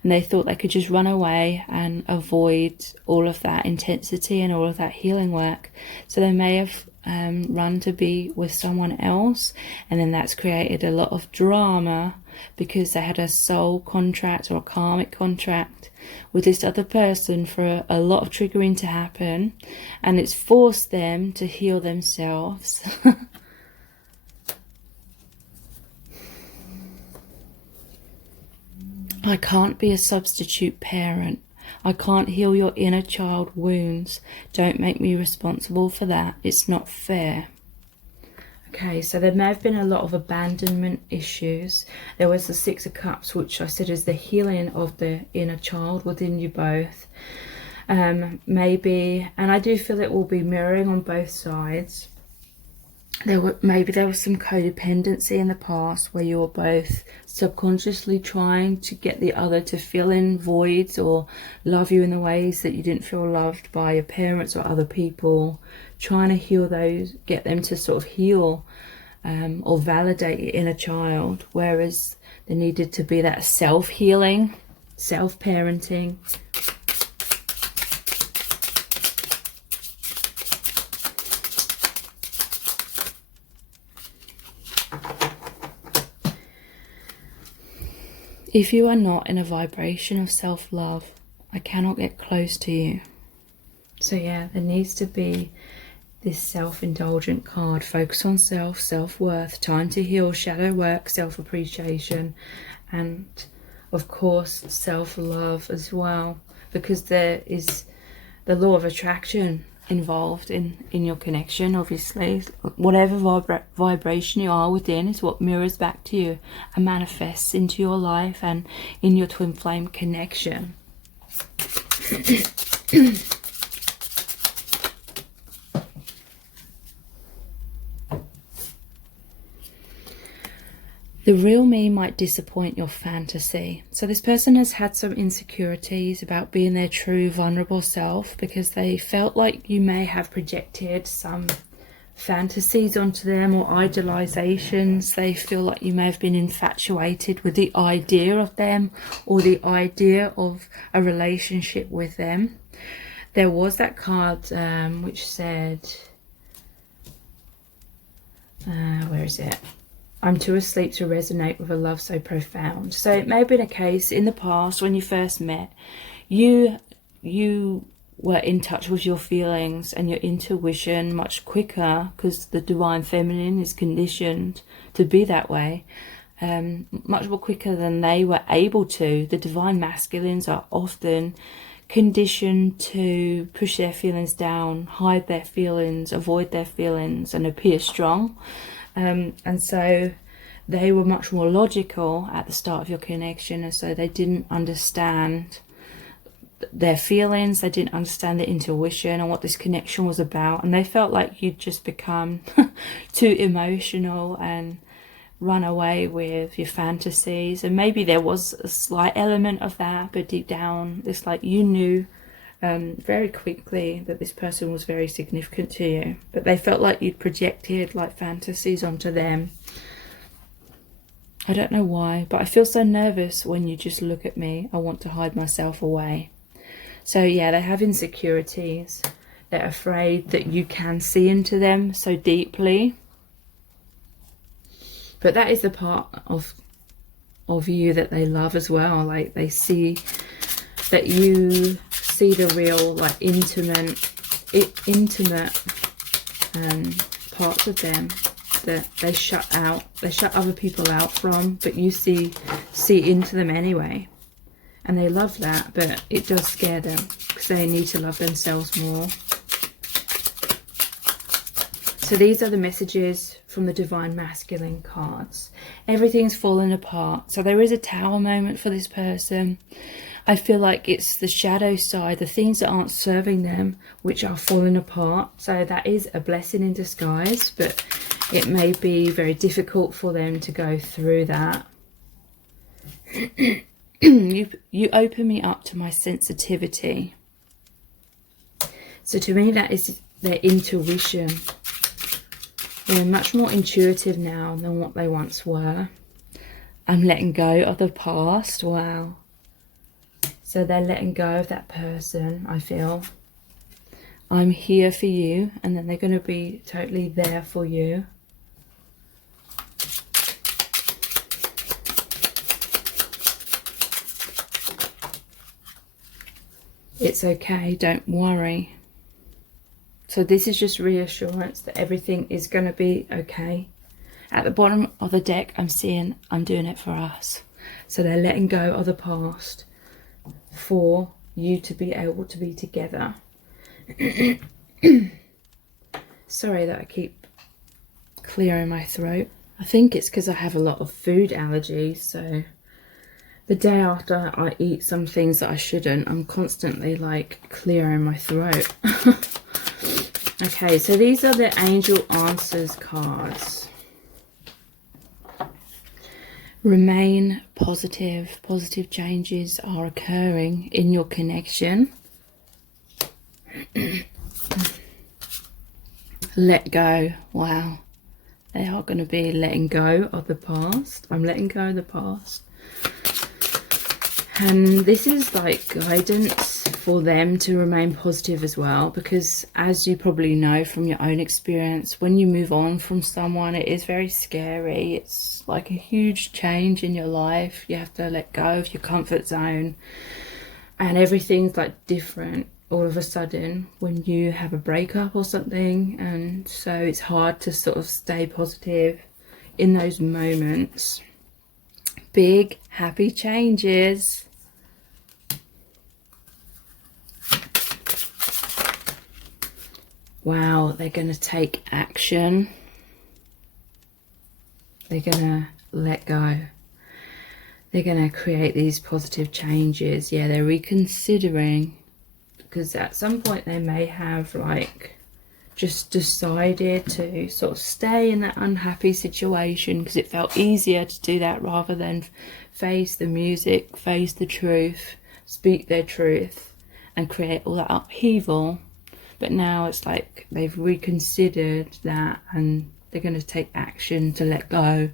and they thought they could just run away and avoid all of that intensity and all of that healing work. So they may have run to be with someone else, and then that's created a lot of drama because they had a soul contract or a karmic contract with this other person for a lot of triggering to happen, and it's forced them to heal themselves. I can't be a substitute parent. I can't heal your inner child wounds. Don't make me responsible for that. It's not fair. Okay, so there may have been a lot of abandonment issues. There was the Six of Cups, which I said is the healing of the inner child within you both. Maybe, and I do feel it will be mirroring on both sides. Maybe there was some codependency in the past where you were both subconsciously trying to get the other to fill in voids or love you in the ways that you didn't feel loved by your parents or other people, trying to heal those, get them to sort of heal or validate your inner child, whereas there needed to be that self-healing, self-parenting. If you are not in a vibration of self-love, I cannot get close to you. So yeah, there needs to be this self-indulgent card. Focus on self, self-worth, time to heal, shadow work, self-appreciation, and of course self-love as well, because there is the law of attraction involved in your connection. Obviously, whatever vibration you are within is what mirrors back to you and manifests into your life and in your twin flame connection. The real me might disappoint your fantasy. So this person has had some insecurities about being their true vulnerable self because they felt like you may have projected some fantasies onto them or idealizations. They feel like you may have been infatuated with the idea of them or the idea of a relationship with them. There was that card which said, where is it? I'm too asleep to resonate with a love so profound. So it may have been a case in the past when you first met, you were in touch with your feelings and your intuition much quicker because the divine feminine is conditioned to be that way, much more quicker than they were able to. The divine masculines are often conditioned to push their feelings down, hide their feelings, avoid their feelings, and appear strong. And so they were much more logical at the start of your connection, and so they didn't understand their feelings, they didn't understand their intuition and what this connection was about, and they felt like you'd just become too emotional and run away with your fantasies. And maybe there was a slight element of that, but deep down it's like you knew very quickly that this person was very significant to you, but they felt like you'd projected like fantasies onto them. I don't know why, but I feel so nervous when you just look at me. I want to hide myself away. So yeah, they have insecurities. They're afraid that you can see into them so deeply. But that is the part of you that they love as well. Like, they see that you see the real, like, intimate parts of them that they shut other people out from, but you see into them anyway. And they love that, but it does scare them because they need to love themselves more. So these are the messages from the Divine Masculine cards. Everything's fallen apart. So there is a tower moment for this person. I feel like it's the shadow side, the things that aren't serving them, which are falling apart. So that is a blessing in disguise, but it may be very difficult for them to go through that. You open me up to my sensitivity. So to me, that is their intuition. They're much more intuitive now than what they once were. I'm letting go of the past. Wow. So they're letting go of that person, I feel. I'm here for you, and then they're going to be totally there for you. It's okay, don't worry. So this is just reassurance that everything is going to be okay. At the bottom of the deck, I'm seeing I'm doing it for us. So they're letting go of the past for you to be able to be together. Sorry that I keep clearing my throat. I think it's because I have a lot of food allergies, so the day after I eat some things that I shouldn't, I'm constantly like clearing my throat. Okay, so these are the Angel Answers cards. Remain positive. Positive changes are occurring in your connection. Let go. Wow. They are going to be letting go of the past. I'm letting go of the past. And this is like guidance for them to remain positive as well, because as you probably know from your own experience, when you move on from someone, it is very scary. It's like a huge change in your life. You have to let go of your comfort zone, and everything's like different all of a sudden when you have a breakup or something. And so it's hard to sort of stay positive in those moments. Big happy changes. Wow, they're going to take action. They're going to let go. They're going to create these positive changes. Yeah, they're reconsidering, because at some point they may have like just decided to sort of stay in that unhappy situation because it felt easier to do that rather than face the music, face the truth, speak their truth and create all that upheaval. But now it's like they've reconsidered that, and they're going to take action to let go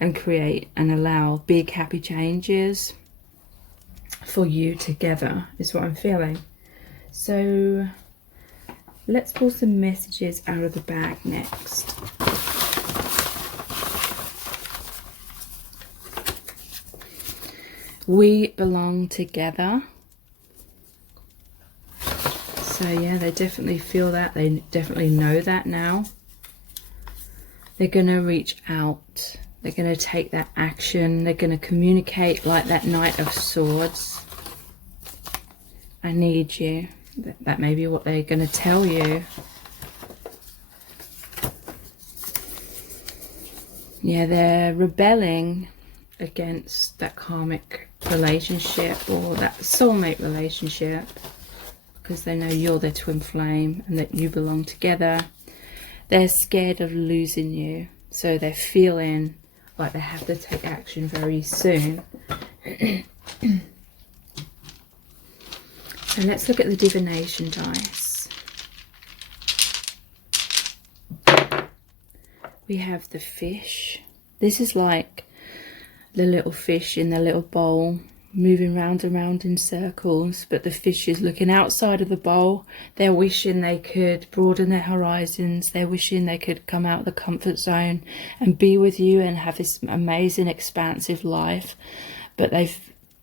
and create and allow big happy changes for you together, is what I'm feeling. So let's pull some messages out of the bag next. We belong together. So yeah, they definitely feel that. They definitely know that now. They're going to reach out. They're going to take that action. They're going to communicate like that Knight of Swords. I need you. That may be what they're going to tell you. Yeah, they're rebelling against that karmic relationship or that soulmate relationship, because they know you're their twin flame and that you belong together. They're scared of losing you, so they're feeling like they have to take action very soon. So let's look at the divination dice. We have the fish. This is like the little fish in the little bowl, moving round and round in circles, but the fish is looking outside of the bowl. They're wishing they could broaden their horizons. They're wishing they could come out of the comfort zone and be with you and have this amazing expansive life, but they've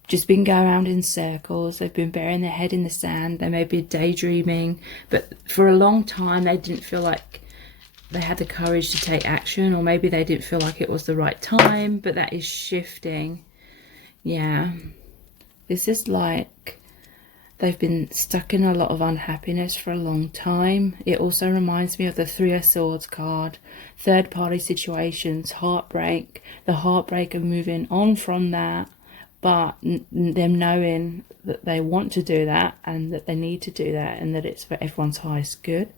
just been going around in circles. They've been burying their head in the sand. They may be daydreaming, but for a long time they didn't feel like they had the courage to take action, or maybe they didn't feel like it was the right time, but that is shifting. Yeah, this is like they've been stuck in a lot of unhappiness for a long time. It also reminds me of the Three of Swords card, third party situations, heartbreak, the heartbreak of moving on from that, but them knowing that they want to do that and that they need to do that and that it's for everyone's highest good.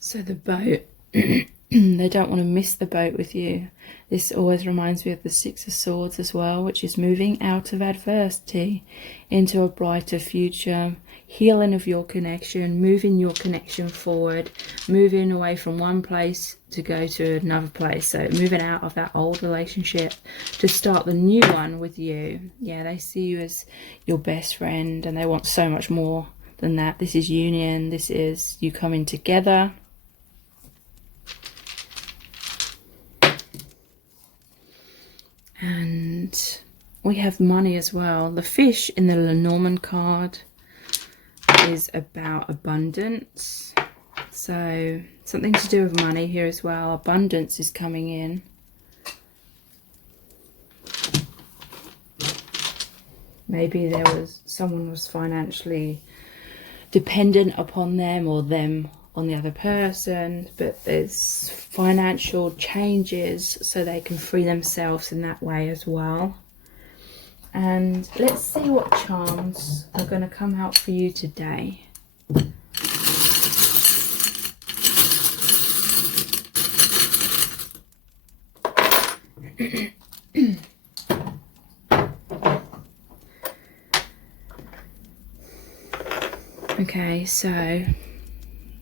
So the boat, they don't want to miss the boat with you. This always reminds me of the Six of Swords as well, which is moving out of adversity into a brighter future, healing of your connection, moving your connection forward, moving away from one place to go to another place. So moving out of that old relationship to start the new one with you. Yeah, they see you as your best friend and they want so much more than that. This is union. This is you coming together. And we have money as well. The fish in the Lenormand card is about abundance. So something to do with money here as well. Abundance is coming in. Maybe someone was financially dependent upon them or them on the other person, but there's financial changes so they can free themselves in that way as well. And let's see what charms are going to come out for you today. Okay, so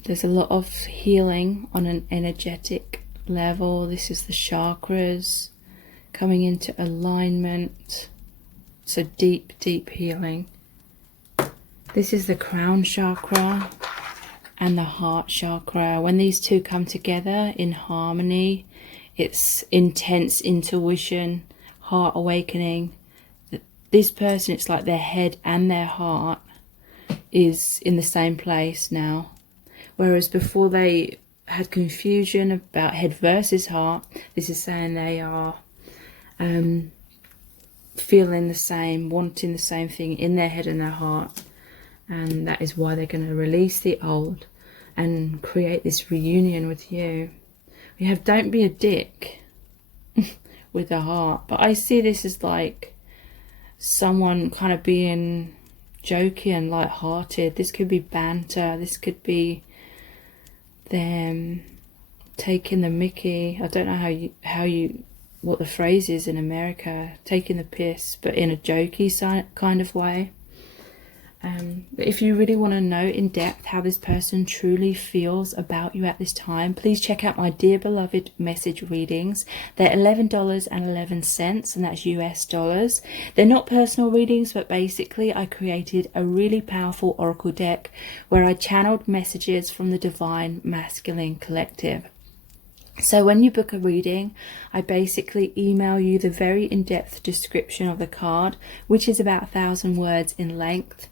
there's a lot of healing on an energetic level. This is the chakras coming into alignment. So deep, deep healing. This is the crown chakra and the heart chakra. When these two come together in harmony, it's intense intuition, heart awakening. This person, it's like their head and their heart is in the same place now. Whereas before they had confusion about head versus heart, this is saying they are feeling the same, wanting the same thing in their head and their heart. And that is why they're going to release the old and create this reunion with you. We have don't be a dick with the heart. But I see this as like someone kind of being jokey and light-hearted. This could be banter. This could be them taking the mickey. I don't know what the phrase is in America, taking the piss, but in a jokey kind of way. But if you really want to know in depth how this person truly feels about you at this time, please check out my Dear Beloved message readings. They're $11.11, and that's US dollars. They're not personal readings, but basically I created a really powerful oracle deck where I channeled messages from the Divine Masculine Collective. So when you book a reading, I basically email you the very in-depth description of the card, which is about 1,000 words in length.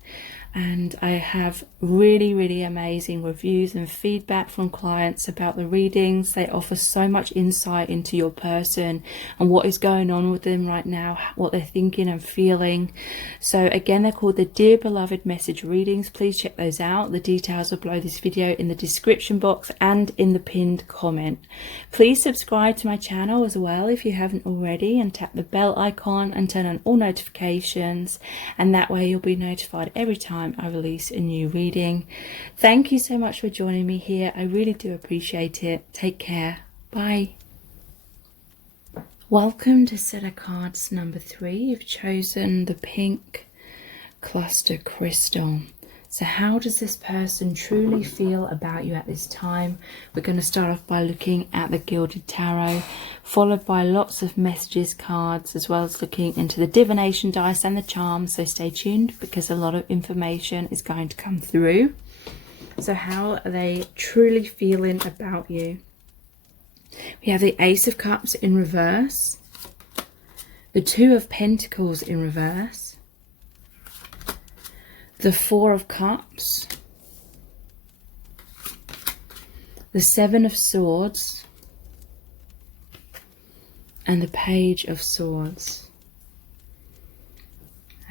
And I have really, really amazing reviews and feedback from clients about the readings. They offer so much insight into your person and what is going on with them right now, what they're thinking and feeling. So again, they're called the Dear Beloved message readings. Please check those out. The details are below this video in the description box and in the pinned comment. Please subscribe to my channel as well if you haven't already, and tap the bell icon and turn on all notifications, and that way you'll be notified every time I release a new reading. Thank you so much for joining me here. I really do appreciate it. Take care. Bye. Welcome to set of cards number 3. You've chosen the pink cluster crystal. So how does this person truly feel about you at this time? We're going to start off by looking at the Gilded Tarot, followed by lots of messages cards, as well as looking into the divination dice and the charms. So stay tuned, because a lot of information is going to come through. So how are they truly feeling about you? We have the Ace of Cups in reverse, the Two of Pentacles in reverse, the Four of Cups, the Seven of Swords, and the Page of Swords.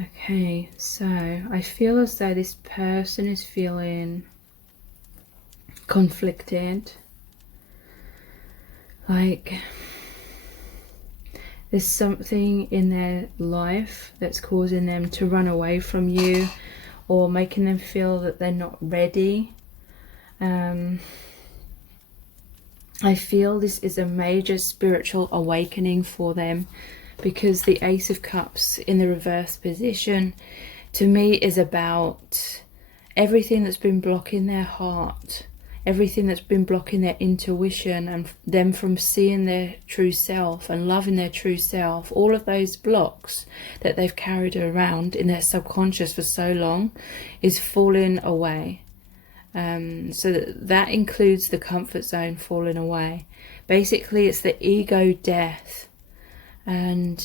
Okay, so I feel as though this person is feeling conflicted. Like there's something in their life that's causing them to run away from you, or making them feel that they're not ready. I feel this is a major spiritual awakening for them, because the Ace of Cups in the reverse position to me is about everything that's been blocking their heart, everything that's been blocking their intuition and them from seeing their true self and loving their true self. All of those blocks that they've carried around in their subconscious for so long is falling away. So that includes the comfort zone falling away. Basically, it's the ego death. And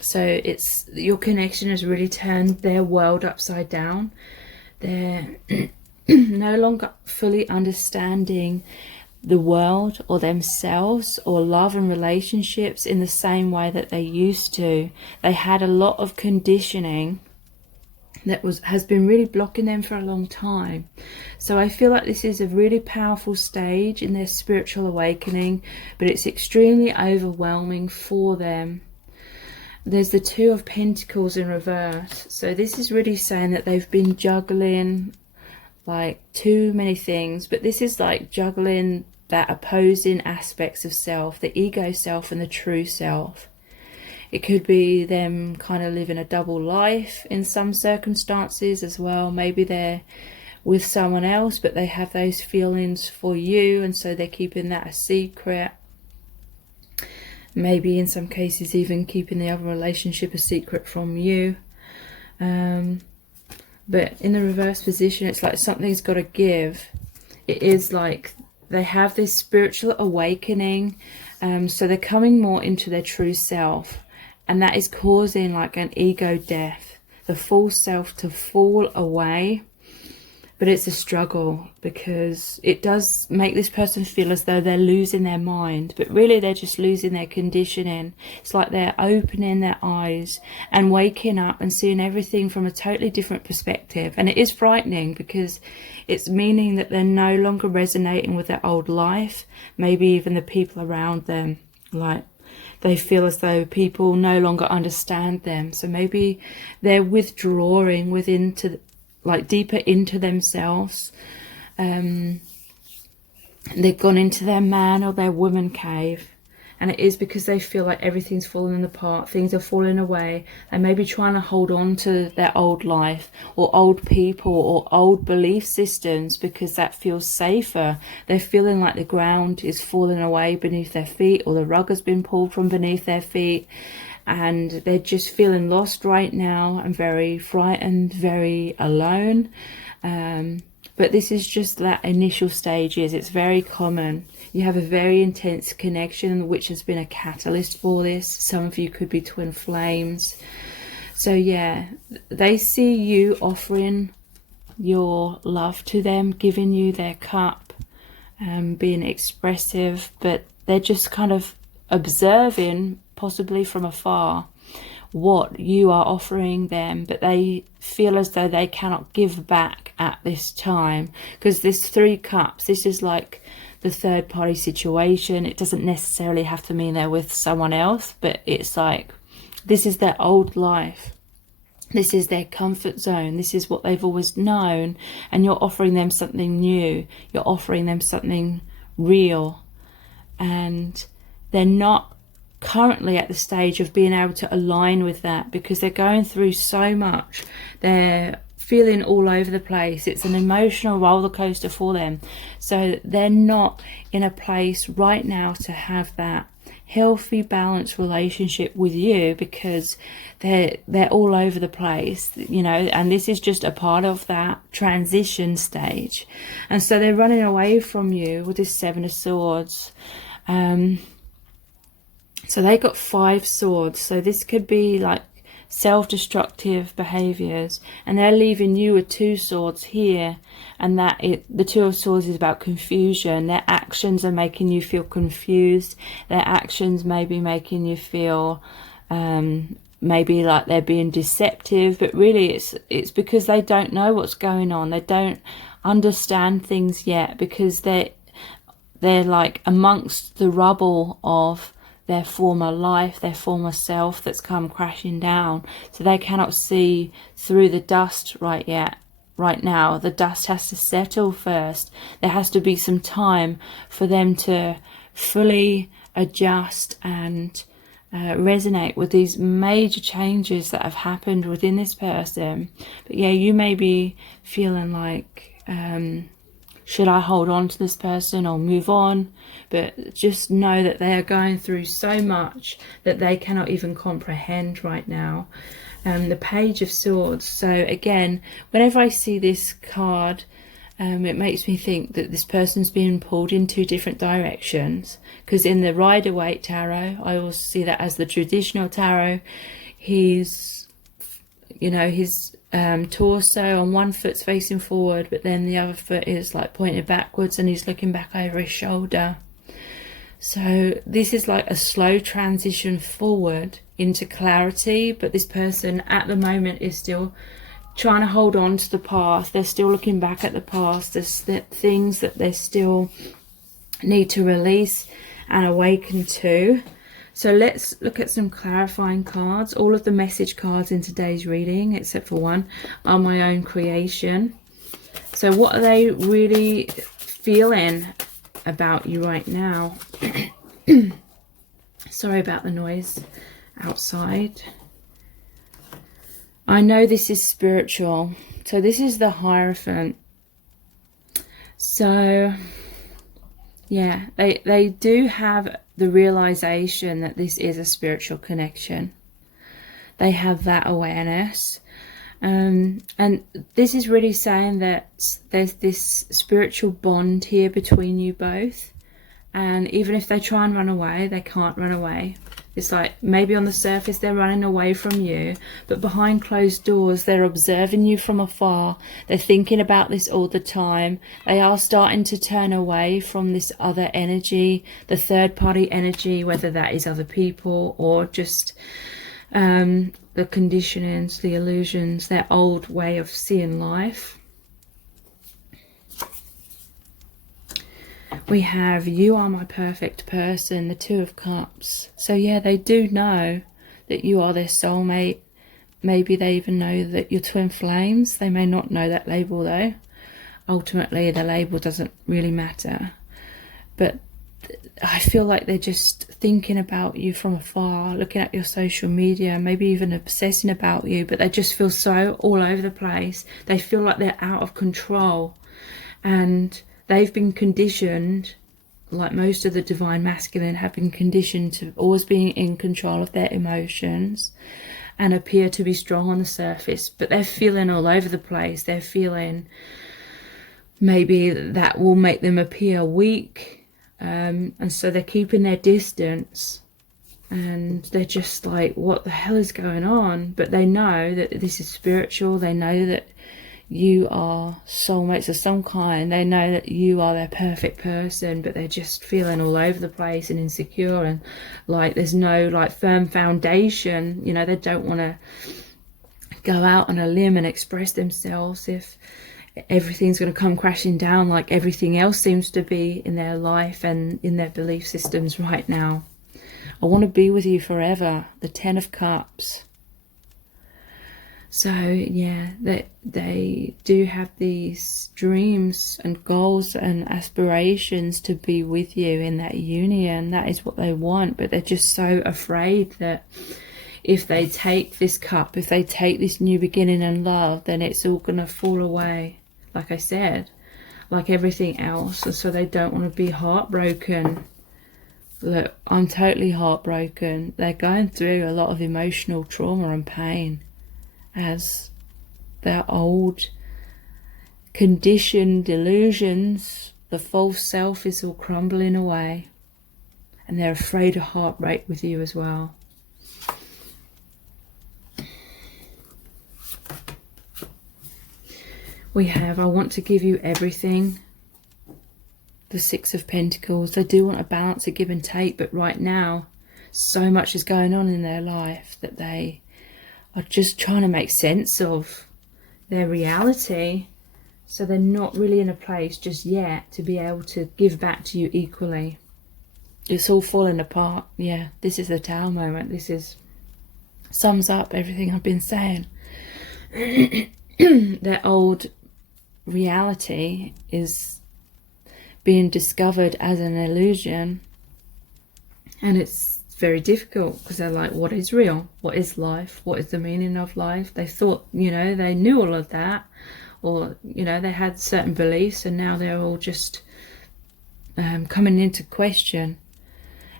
so it's your connection has really turned their world upside down. They're no longer fully understanding the world or themselves or love and relationships in the same way that they used to. They had a lot of conditioning that has been really blocking them for a long time. So I feel like this is a really powerful stage in their spiritual awakening, but it's extremely overwhelming for them. There's the Two of Pentacles in reverse. So this is really saying that they've been juggling like too many things, but this is like juggling that opposing aspects of self, the ego self and the true self. It could be them kind of living a double life in some circumstances as well. Maybe they're with someone else, but they have those feelings for you, and so they're keeping that a secret. Maybe in some cases even keeping the other relationship a secret from you. But in the reverse position, it's like something's got to give. It is like they have this spiritual awakening. So they're coming more into their true self. And that is causing like an ego death. The false self to fall away. But it's a struggle, because it does make this person feel as though they're losing their mind, but really they're just losing their conditioning. It's like they're opening their eyes and waking up and seeing everything from a totally different perspective. And it is frightening, because it's meaning that they're no longer resonating with their old life, maybe even the people around them. Like they feel as though people no longer understand them. So maybe they're withdrawing deeper into themselves. They've gone into their man or their woman cave, and it is because they feel like everything's falling apart, things are falling away. They may be trying to hold on to their old life or old people or old belief systems because that feels safer. They're feeling like the ground is falling away beneath their feet, or the rug has been pulled from beneath their feet. And they're just feeling lost right now and very frightened, very alone. But this is just that initial stages. It's very common. You have a very intense connection, which has been a catalyst for this. Some of you could be twin flames. So yeah, they see you offering your love to them, giving you their cup, being expressive, but they're just kind of observing, possibly from afar, what you are offering them, but they feel as though they cannot give back at this time, because this Three Cups, this is like the third party situation. It doesn't necessarily have to mean they're with someone else, but it's like this is their old life, this is their comfort zone, this is what they've always known, and you're offering them something new, you're offering them something real, and they're not currently at the stage of being able to align with that, because they're going through so much. They're feeling all over the place. It's an emotional roller coaster for them. So they're not in a place right now to have that healthy, balanced relationship with you, because they're all over the place, you know, and this is just a part of that transition stage. And so they're running away from you with this Seven of Swords. So they got 5 swords. So this could be like self-destructive behaviors, and they're leaving you with 2 swords here, and the 2 of swords is about confusion. Their actions are making you feel confused. Their actions may be making you feel maybe like they're being deceptive, but really it's because they don't know what's going on. They don't understand things yet, because they're like amongst the rubble of their former life, their former self that's come crashing down. So they cannot see through the dust right now. The dust has to settle first. There has to be some time for them to fully adjust and resonate with these major changes that have happened within this person. But yeah, you may be feeling like, should I hold on to this person or move on? But just know that they are going through so much that they cannot even comprehend right now. The Page of Swords. So again, whenever I see this card, it makes me think that this person's being pulled in 2 different directions. Because in the Rider-Waite Tarot, I also see that as the traditional tarot. He's, you know, his torso on one foot's facing forward, but then the other foot is like pointed backwards, and he's looking back over his shoulder. So this is like a slow transition forward into clarity, but this person at the moment is still trying to hold on to the past. They're still looking back at the past. There's things that they still need to release and awaken to. So let's look at some clarifying cards. All of the message cards in today's reading, except for one, are my own creation. So what are they really feeling about you right now? Sorry about the noise outside. I know this is spiritual. So this is the Hierophant. So yeah, they do have the realization that this is a spiritual connection. They have that awareness. And this is really saying that there's this spiritual bond here between you both. And even if they try and run away, they can't run away. It's like maybe on the surface they're running away from you, but behind closed doors they're observing you from afar. They're thinking about this all the time. They are starting to turn away from this other energy, the third party energy, whether that is other people or just the conditionings, the illusions, their old way of seeing life. We have, you are my perfect person, the Two of Cups. So yeah, they do know that you are their soulmate. Maybe they even know that you're twin flames. They may not know that label though. Ultimately, the label doesn't really matter. But I feel like they're just thinking about you from afar, looking at your social media, maybe even obsessing about you, but they just feel so all over the place. They feel like they're out of control. And they've been conditioned, like most of the divine masculine have been conditioned, to always being in control of their emotions and appear to be strong on the surface, but they're feeling all over the place. They're feeling maybe that will make them appear weak, and so they're keeping their distance, and they're just like, what the hell is going on? But they know that this is spiritual. They know that you are soulmates of some kind. They know that you are their perfect person, but they're just feeling all over the place and insecure, and like there's no like firm foundation. You know, they don't want to go out on a limb and express themselves if everything's going to come crashing down like everything else seems to be in their life and in their belief systems right now. I want to be with you forever, the Ten of Cups. So yeah, they do have these dreams and goals and aspirations to be with you in that union. That is what they want, but they're just so afraid that if they take this cup, if they take this new beginning and love, then it's all going to fall away, like I said, like everything else. And so they don't want to be heartbroken. Look, I'm totally heartbroken. They're going through a lot of emotional trauma and pain as their old conditioned delusions, the false self is all crumbling away. And they're afraid of heartbreak with you as well. We have, I want to give you everything. The Six of Pentacles. They do want a balance, a give and take, but right now so much is going on in their life that they are just trying to make sense of their reality. So they're not really in a place just yet to be able to give back to you equally. It's all falling apart. Yeah, this is the Tower moment. This is sums up everything I've been saying. Their old reality is being discovered as an illusion, and it's very difficult because they're like, what is real? What is life? What is the meaning of life? They thought, you know, they knew all of that, or, you know, they had certain beliefs, and now they're all just coming into question.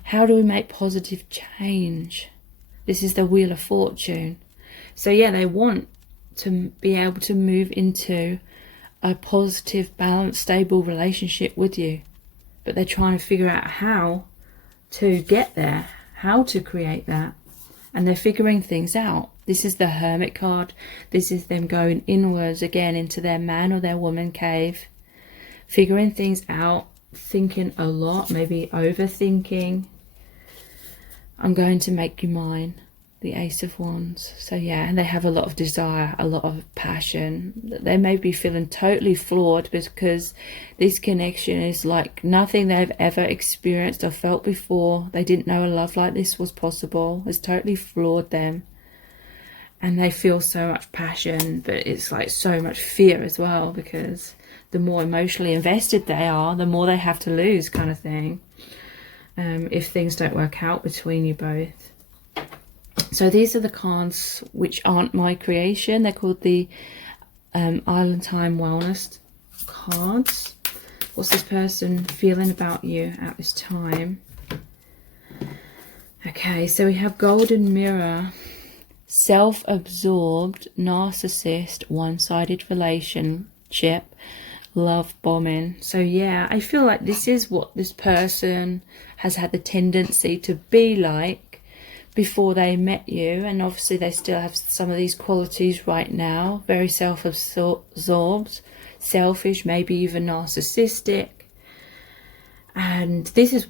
How do we make positive change? This is the Wheel of Fortune. So yeah, they want to be able to move into a positive, balanced, stable relationship with you. But they're trying to figure out how to get there, how to create that. And they're figuring things out. This is the Hermit card. This is them going inwards again into their man or their woman cave. Figuring things out, thinking a lot, maybe overthinking. I'm going to make you mine. The Ace of Wands. So yeah, and they have a lot of desire, a lot of passion. They may be feeling totally flawed because this connection is like nothing they've ever experienced or felt before. They didn't know a love like this was possible. It's totally flawed them. And they feel so much passion, but it's like so much fear as well, because the more emotionally invested they are, the more they have to lose, kind of thing. If things don't work out between you both. So these are the cards which aren't my creation. They're called the Island Time Wellness cards. What's this person feeling about you at this time? Okay, so we have Golden Mirror. Self-absorbed, narcissist, one-sided relationship, love bombing. So yeah, I feel like this is what this person has had the tendency to be like before they met you, and obviously they still have some of these qualities right now. Very self-absorbed, selfish, maybe even narcissistic. And this is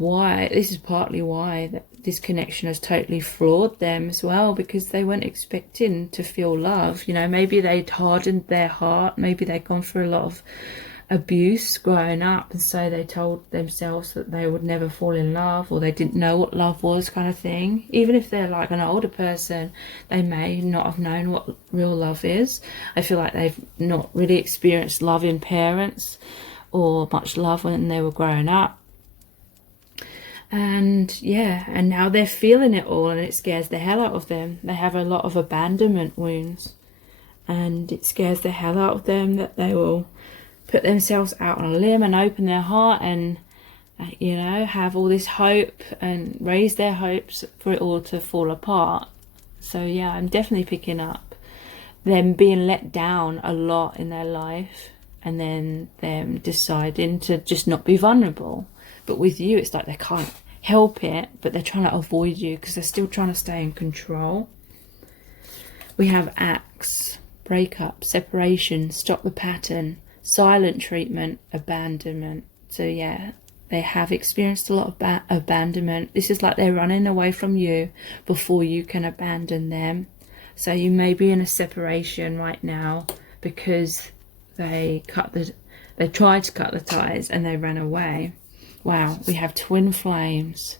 partly why that this connection has totally flawed them as well, because they weren't expecting to feel love. You know, maybe they'd hardened their heart, maybe they'd gone through a lot of abuse growing up, and so they told themselves that they would never fall in love, or they didn't know what love was, kind of thing. Even if they're like an older person, they may not have known what real love is. I feel like they've not really experienced loving parents or much love when they were growing up. And yeah, and now they're feeling it all, and it scares the hell out of them. They have a lot of abandonment wounds, and it scares the hell out of them that they will put themselves out on a limb and open their heart and, you know, have all this hope and raise their hopes for it all to fall apart. So yeah, I'm definitely picking up them being let down a lot in their life, and then them deciding to just not be vulnerable. But with you, it's like they can't help it, but they're trying to avoid you because they're still trying to stay in control. We have Axe, breakup, separation, stop the pattern, silent treatment, abandonment. So yeah, they have experienced a lot of abandonment. This is like they're running away from you before you can abandon them. So you may be in a separation right now because they tried to cut the ties and they ran away. Wow, we have twin flames.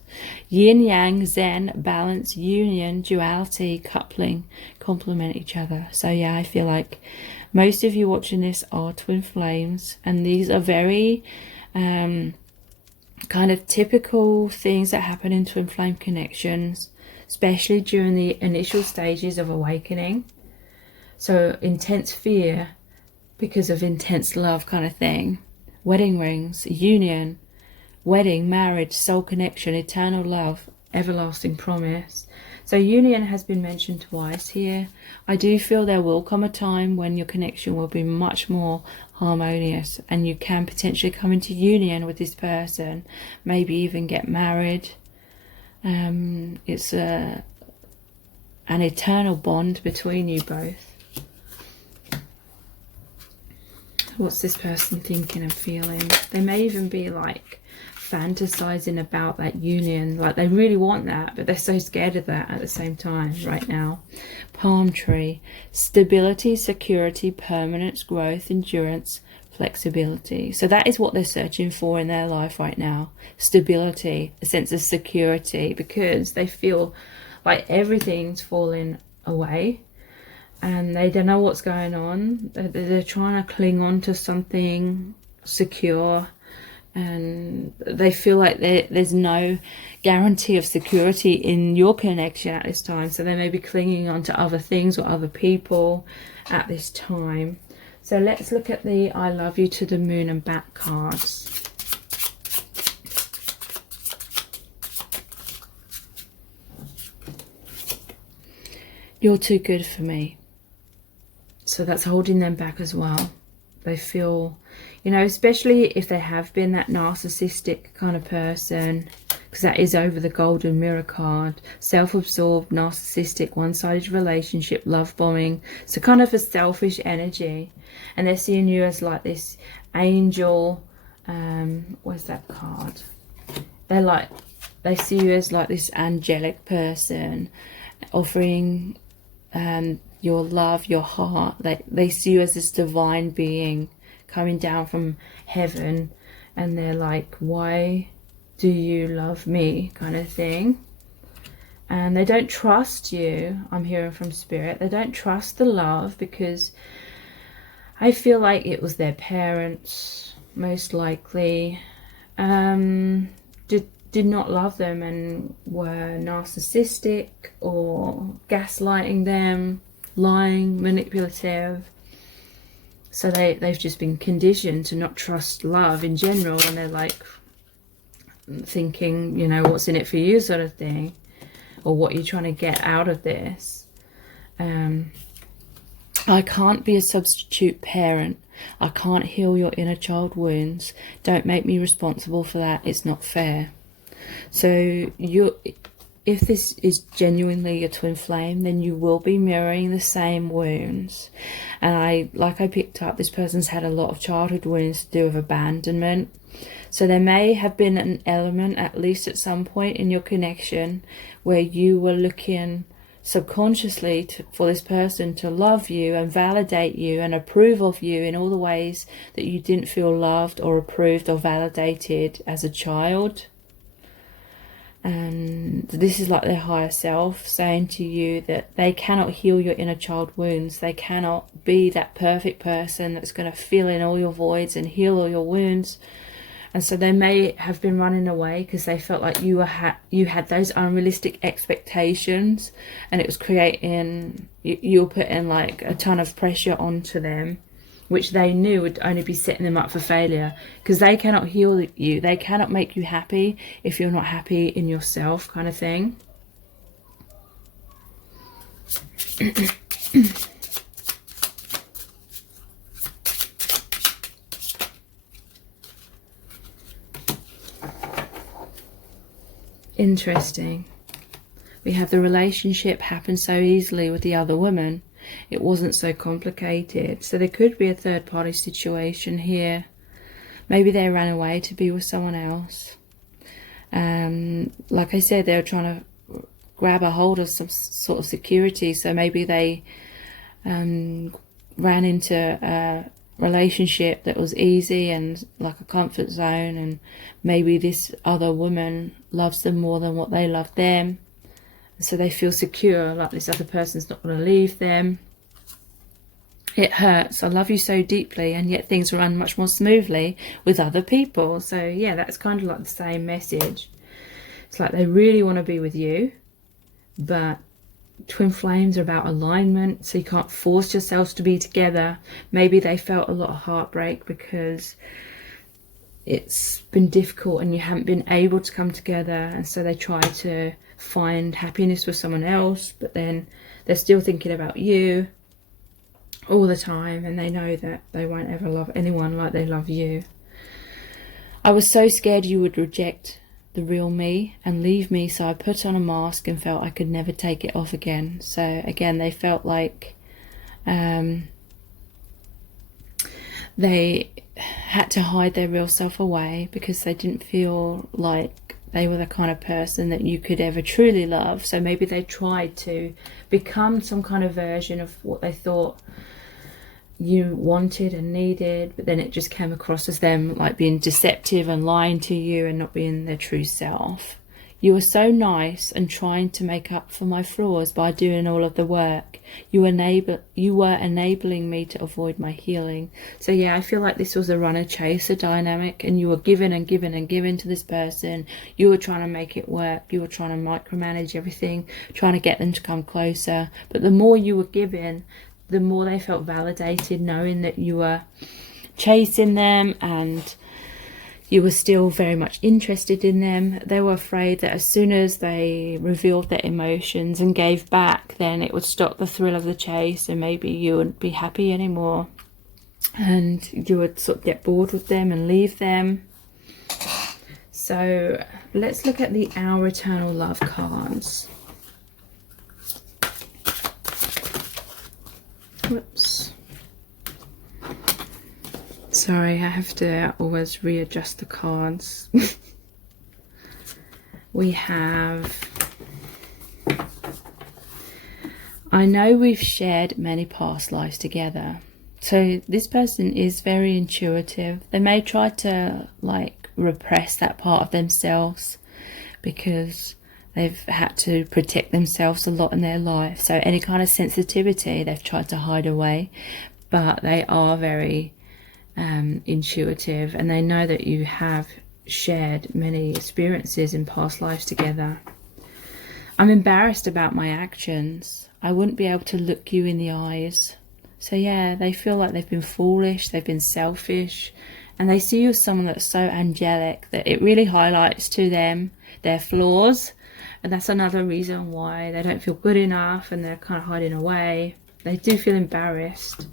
Yin, yang, zen, balance, union, duality, coupling, complement each other. So yeah, I feel like most of you watching this are twin flames, and these are very kind of typical things that happen in twin flame connections. especially during the initial stages of awakening. So intense fear because of intense love kind of thing. Wedding rings, union, wedding, marriage, soul connection, eternal love, everlasting promise. So union has been mentioned twice here. I do feel there will come a time when your connection will be much more harmonious and you can potentially come into union with this person, maybe even get married. It's an eternal bond between you both. What's this person thinking and feeling? They may even be like fantasizing about that union, like they really want that, but they're so scared of that at the same time right now. Palm tree, stability, security, permanence, growth, endurance, flexibility. So that is what they're searching for in their life right now. Stability, a sense of security, because they feel like everything's falling away and they don't know what's going on. They're trying to cling on to something secure, and they feel like there's no guarantee of security in your connection at this time. So they may be clinging on to other things or other people at this time. So let's look at the I love you to the moon and back cards. You're too good for me. So that's holding them back as well. They feel, you know, especially if they have been that narcissistic kind of person, because that is over the golden mirror card. Self-absorbed, narcissistic, one-sided relationship, love bombing. So kind of a selfish energy. And they're seeing you as like this angel. Where's that card? They see you as like this angelic person, offering your love, your heart. They see you as this divine being coming down from heaven, and they're like, why do you love me, kind of thing. And they don't trust you. I'm hearing from spirit, they don't trust the love, because I feel like it was their parents most likely did not love them and were narcissistic or gaslighting them, lying, manipulative. So they've just been conditioned to not trust love in general, and they're like thinking, you know, what's in it for you sort of thing, or what you're trying to get out of this. I can't be a substitute parent. I can't heal your inner child wounds. Don't make me responsible for that. It's not fair. So if this is genuinely your twin flame, then you will be mirroring the same wounds. And I picked up, this person's had a lot of childhood wounds to do with abandonment. So there may have been an element, at least at some point in your connection, where you were looking subconsciously for this person to love you and validate you and approve of you in all the ways that you didn't feel loved or approved or validated as a child. And this is like their higher self saying to you that they cannot heal your inner child wounds. They cannot be that perfect person that's going to fill in all your voids and heal all your wounds. And so they may have been running away because they felt like you had those unrealistic expectations, and it was creating, you were putting like a ton of pressure onto them, which they knew would only be setting them up for failure, because they cannot heal you. They cannot make you happy if you're not happy in yourself, kind of thing. Interesting. We have the relationship happened so easily with the other woman. It wasn't so complicated. So there could be a third party situation here. Maybe they ran away to be with someone else. Like I said, they were trying to grab a hold of some sort of security. So maybe they ran into a relationship that was easy and like a comfort zone, and maybe this other woman loves them more than what they love them. So they feel secure, like this other person's not going to leave them. It hurts. I love you so deeply, and yet things run much more smoothly with other people. So yeah, that's kind of like the same message. It's like they really want to be with you, but twin flames are about alignment, so you can't force yourselves to be together. Maybe they felt a lot of heartbreak because it's been difficult and you haven't been able to come together, and so they try to find happiness with someone else, but then they're still thinking about you all the time, and they know that they won't ever love anyone like they love you. I was so scared you would reject the real me and leave me, so I put on a mask and felt I could never take it off again. So again, they felt like they had to hide their real self away because they didn't feel like they were the kind of person that you could ever truly love. So maybe they tried to become some kind of version of what they thought you wanted and needed, but then it just came across as them like being deceptive and lying to you and not being their true self. You were so nice and trying to make up for my flaws by doing all of the work. You were enabling me to avoid my healing. So yeah, I feel like this was a runner-chaser dynamic, and you were giving and giving and giving to this person. You were trying to make it work. You were trying to micromanage everything, trying to get them to come closer. But the more you were giving, the more they felt validated, knowing that you were chasing them and you were still very much interested in them. They were afraid that as soon as they revealed their emotions and gave back, then it would stop the thrill of the chase, and maybe you wouldn't be happy anymore and you would sort of get bored with them and leave them. So let's look at the Our Eternal Love cards. Whoops. Sorry, I have to always readjust the cards. We have, I know we've shared many past lives together. So this person is very intuitive. They may try to like repress that part of themselves because they've had to protect themselves a lot in their life. So any kind of sensitivity they've tried to hide away, but they are very intuitive, and they know that you have shared many experiences in past lives together. I'm embarrassed about my actions. I wouldn't be able to look you in the eyes. So yeah, they feel like they've been foolish, they've been selfish, and they see you as someone that's so angelic that it really highlights to them their flaws. And that's another reason why they don't feel good enough and they're kind of hiding away. They do feel embarrassed.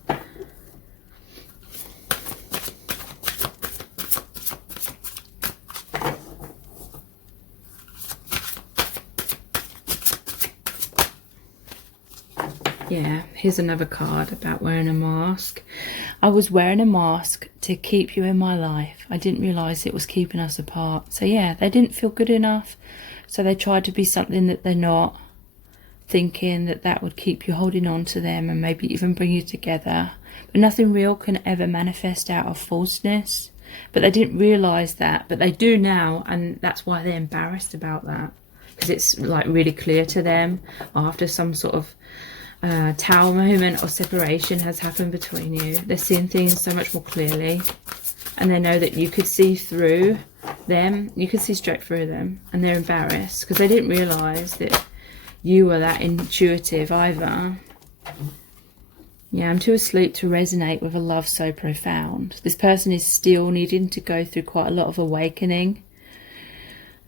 Yeah, here's another card about wearing a mask. I was wearing a mask to keep you in my life. I didn't realise it was keeping us apart. So yeah, they didn't feel good enough. So they tried to be something that they're not, thinking that that would keep you holding on to them and maybe even bring you together. But nothing real can ever manifest out of falseness. But they didn't realise that, but they do now, and that's why they're embarrassed about that. Because it's like really clear to them after some sort of tower moment or separation has happened between you. They're seeing things so much more clearly, and they know that you could see through them, you could see straight through them, and they're embarrassed because they didn't realize that you were that intuitive either. Yeah, I'm too asleep to resonate with a love so profound. This person is still needing to go through quite a lot of awakening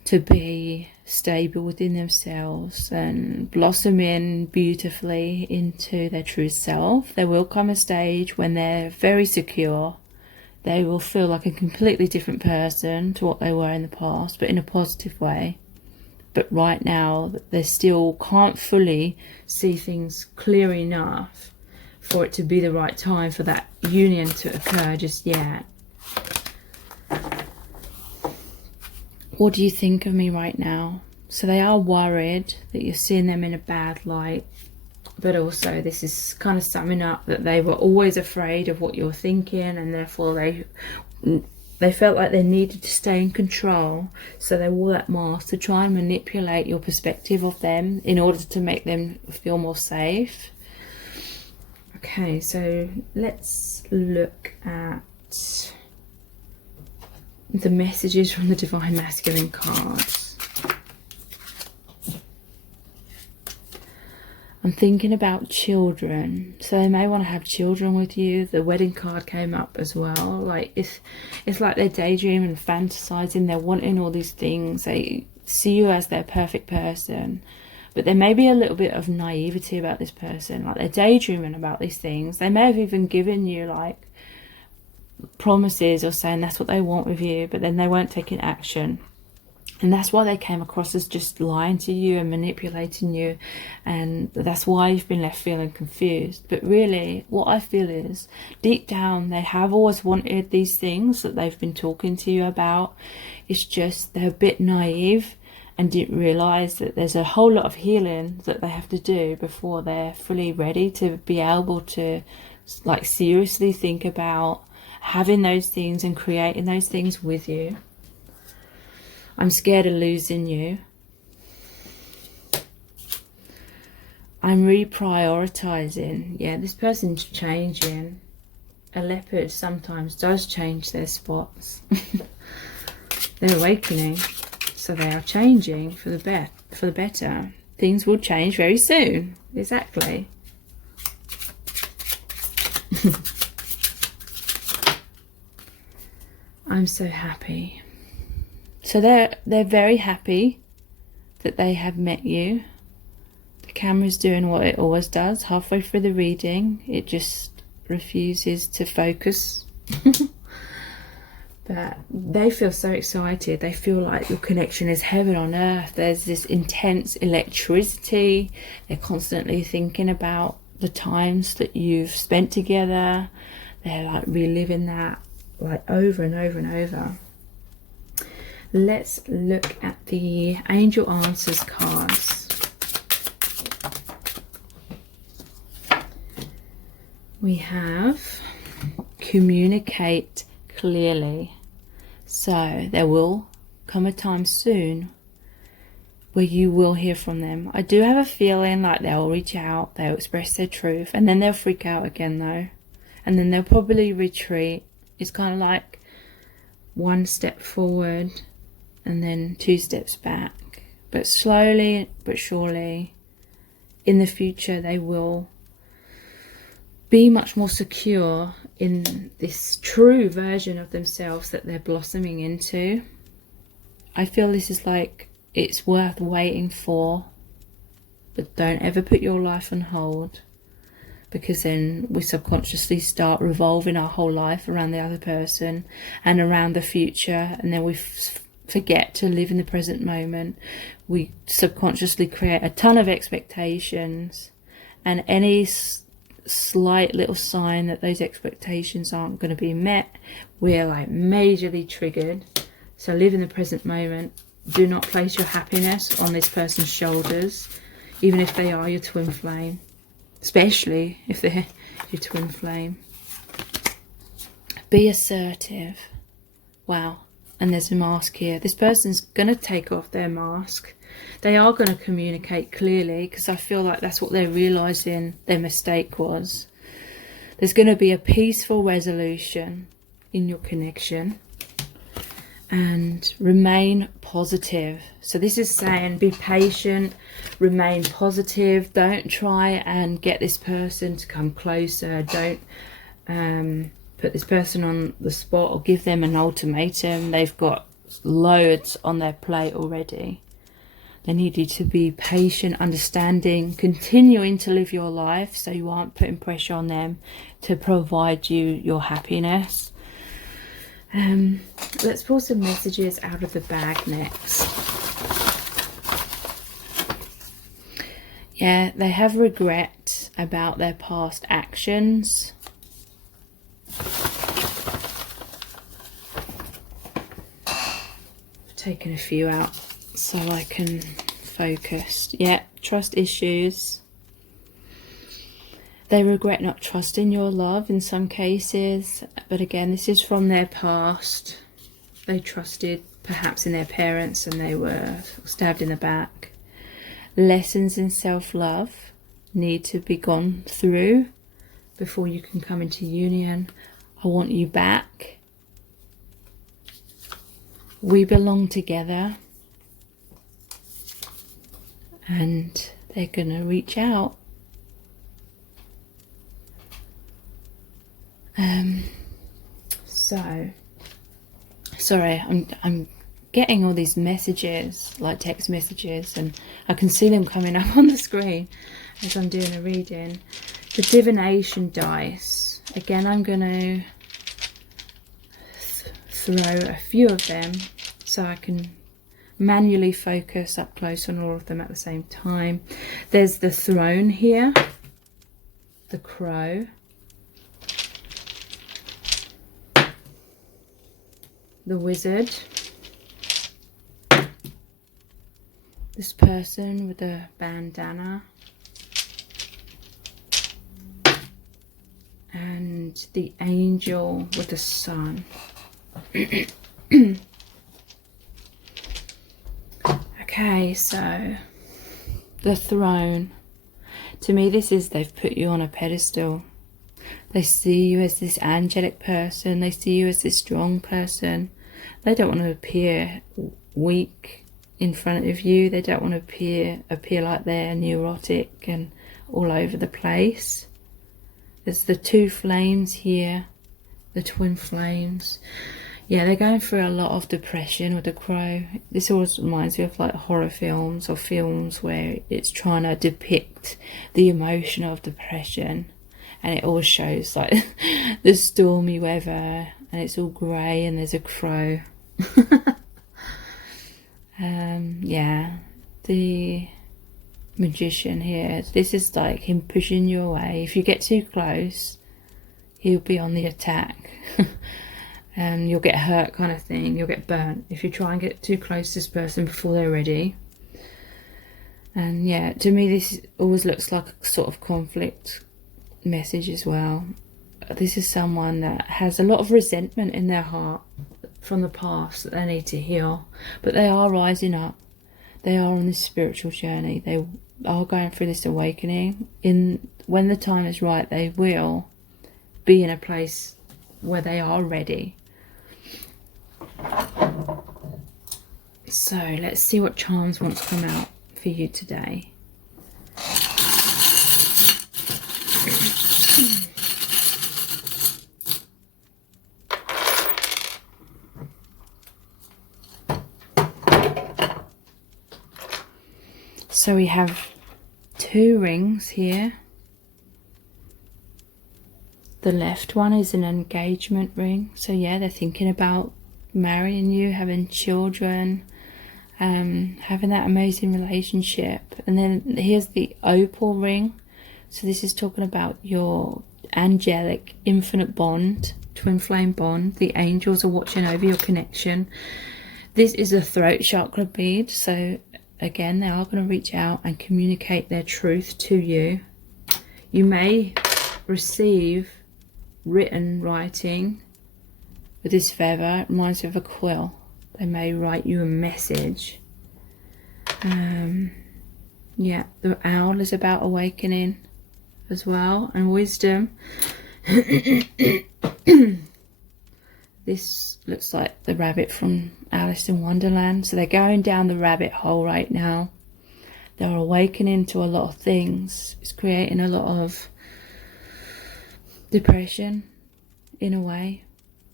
to be stable within themselves and blossoming beautifully into their true self. There will come a stage when they're very secure. They will feel like a completely different person to what they were in the past, but in a positive way. But right now, they still can't fully see things clear enough for it to be the right time for that union to occur just yet. What do you think of me right now? So they are worried that you're seeing them in a bad light, but also this is kind of summing up that they were always afraid of what you're thinking, and therefore they felt like they needed to stay in control, so they wore that mask to try and manipulate your perspective of them in order to make them feel more safe. Okay, so let's look at the messages from the Divine Masculine cards. I'm thinking about children, so they may want to have children with you. The wedding card came up as well. Like it's like they're daydreaming, fantasizing, they're wanting all these things. They see you as their perfect person, but there may be a little bit of naivety about this person. Like they're daydreaming about these things. They may have even given you like promises or saying that's what they want with you, but then they weren't taking action. And that's why they came across as just lying to you and manipulating you. And that's why you've been left feeling confused. But really, what I feel is, deep down, they have always wanted these things that they've been talking to you about. It's just they're a bit naive and didn't realise that there's a whole lot of healing that they have to do before they're fully ready to be able to, like, seriously think about having those things and creating those things with you. I'm scared of losing you. I'm reprioritizing. Yeah, this person's changing. A leopard sometimes does change their spots. They're awakening. So they are changing for the better. Things will change very soon. Exactly. I'm so happy. So they're very happy that they have met you. The camera's doing what it always does. Halfway through the reading, it just refuses to focus. But they feel so excited. They feel like your connection is heaven on earth. There's this intense electricity. They're constantly thinking about the times that you've spent together. They're like reliving that like over and over and over. Let's look at the Angel Answers cards. We have communicate clearly. So there will come a time soon where you will hear from them. I do have a feeling like they'll reach out, they'll express their truth, and then they'll freak out again though. And then they'll probably retreat. It's kind of like one step forward and then 2 steps back. But slowly but surely, in the future, they will be much more secure in this true version of themselves that they're blossoming into. I feel this is like it's worth waiting for, but don't ever put your life on hold, because then we subconsciously start revolving our whole life around the other person and around the future, and then we forget to live in the present moment. We subconsciously create a ton of expectations, and any slight little sign that those expectations aren't going to be met, we're like majorly triggered. So live in the present moment. Do not place your happiness on this person's shoulders, even if they are your twin flame, especially if they're your twin flame. Be assertive. Wow. And there's a mask here. This person's going to take off their mask. They are going to communicate clearly, because I feel like that's what they're realising their mistake was. There's going to be a peaceful resolution in your connection. And remain positive. So this is saying be patient, remain positive. Don't try and get this person to come closer. Don't put this person on the spot or give them an ultimatum. They've got loads on their plate already. They need you to be patient, understanding, continuing to live your life so you aren't putting pressure on them to provide you your happiness. Let's pull some messages out of the bag next. Yeah, they have regret about their past actions. I've taken a few out so I can focus. Yeah, trust issues. They regret not trusting your love in some cases, but again, this is from their past. They trusted perhaps in their parents and they were stabbed in the back. Lessons in self-love need to be gone through before you can come into union. I want you back. We belong together. And they're going to reach out So, sorry, I'm getting all these messages, like text messages, and I can see them coming up on the screen as I'm doing a reading. The divination dice. Again, I'm going to throw a few of them so I can manually focus up close on all of them at the same time. There's the throne here, the crow, the wizard, this person with the bandana, and the angel with the sun. Okay, so the throne. To me, this is they've put you on a pedestal. They see you as this angelic person. They see you as this strong person. They don't want to appear weak in front of you. They don't want to appear like they're neurotic and all over the place. There's the two flames here, the twin flames. Yeah, they're going through a lot of depression with the crow. This always reminds me of like horror films or films where it's trying to depict the emotion of depression. And it always shows like the stormy weather and it's all grey and there's a crow. Yeah, the magician here. This is like him pushing you away. If you get too close, he'll be on the attack. And you'll get hurt kind of thing. You'll get burnt if you try and get too close to this person before they're ready. And yeah, to me this always looks like a sort of conflict message as well. This is someone that has a lot of resentment in their heart from the past that they need to heal. But they are rising up. They are on this spiritual journey. They are going through this awakening. When the time is right, they will be in a place where they are ready. So let's see what charms want to come out for you today. So we have 2 rings here. The left one is an engagement ring. So yeah, they're thinking about marrying you, having children, having that amazing relationship. And then here's the opal ring. So this is talking about your angelic infinite bond, twin flame bond. The angels are watching over your connection. This is a throat chakra bead. So again, they are going to reach out and communicate their truth to you. You may receive writing with this feather. It reminds me of a quill. They may write you a message. Yeah, the owl is about awakening as well, and wisdom. This looks like the rabbit from Alice in Wonderland. So they're going down the rabbit hole right now. They're awakening to a lot of things. It's creating a lot of depression in a way,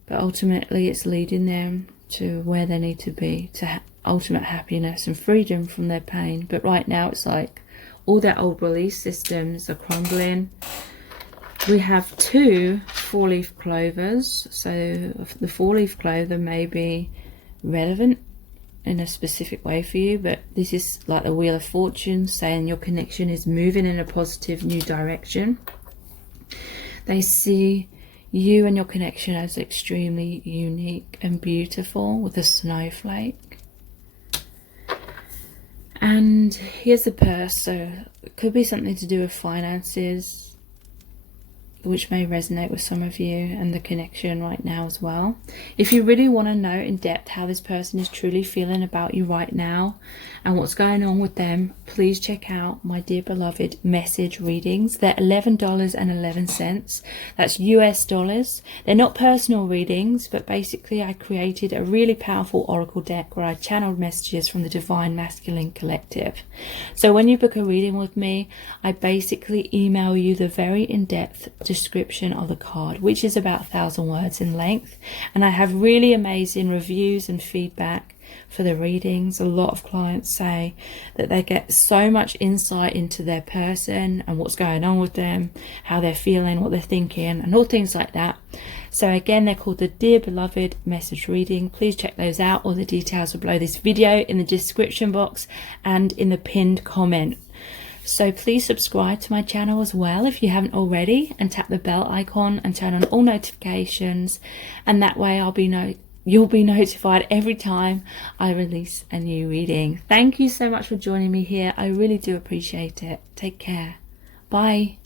but ultimately it's leading them to where they need to be, to ultimate happiness and freedom from their pain. But right now it's like all their old belief systems are crumbling. We have 2 4-leaf clovers. So the 4-leaf clover may be relevant in a specific way for you, but this is like the Wheel of Fortune, saying your connection is moving in a positive new direction. They see you and your connection as extremely unique and beautiful with a snowflake. And here's the purse. So it could be something to do with finances, which may resonate with some of you and the connection right now as well. If you really want to know in depth how this person is truly feeling about you right now and what's going on with them, please check out my dear beloved message readings. They're $11.11. That's US dollars. They're not personal readings, but basically I created a really powerful oracle deck where I channeled messages from the Divine Masculine Collective. So when you book a reading with me, I basically email you the very in-depth description of the card, which is about 1,000 words in length. And I have really amazing reviews and feedback for the readings. A lot of clients say that they get so much insight into their person and what's going on with them, how they're feeling, what they're thinking, and all things like that. So again, they're called the Dear Beloved message reading. Please check those out. All the details are below this video in the description box and in the pinned comment. So please subscribe to my channel as well if you haven't already, and tap the bell icon and turn on all notifications, and that way you'll be notified every time I release a new reading. Thank you so much for joining me here. I really do appreciate it. Take care. Bye.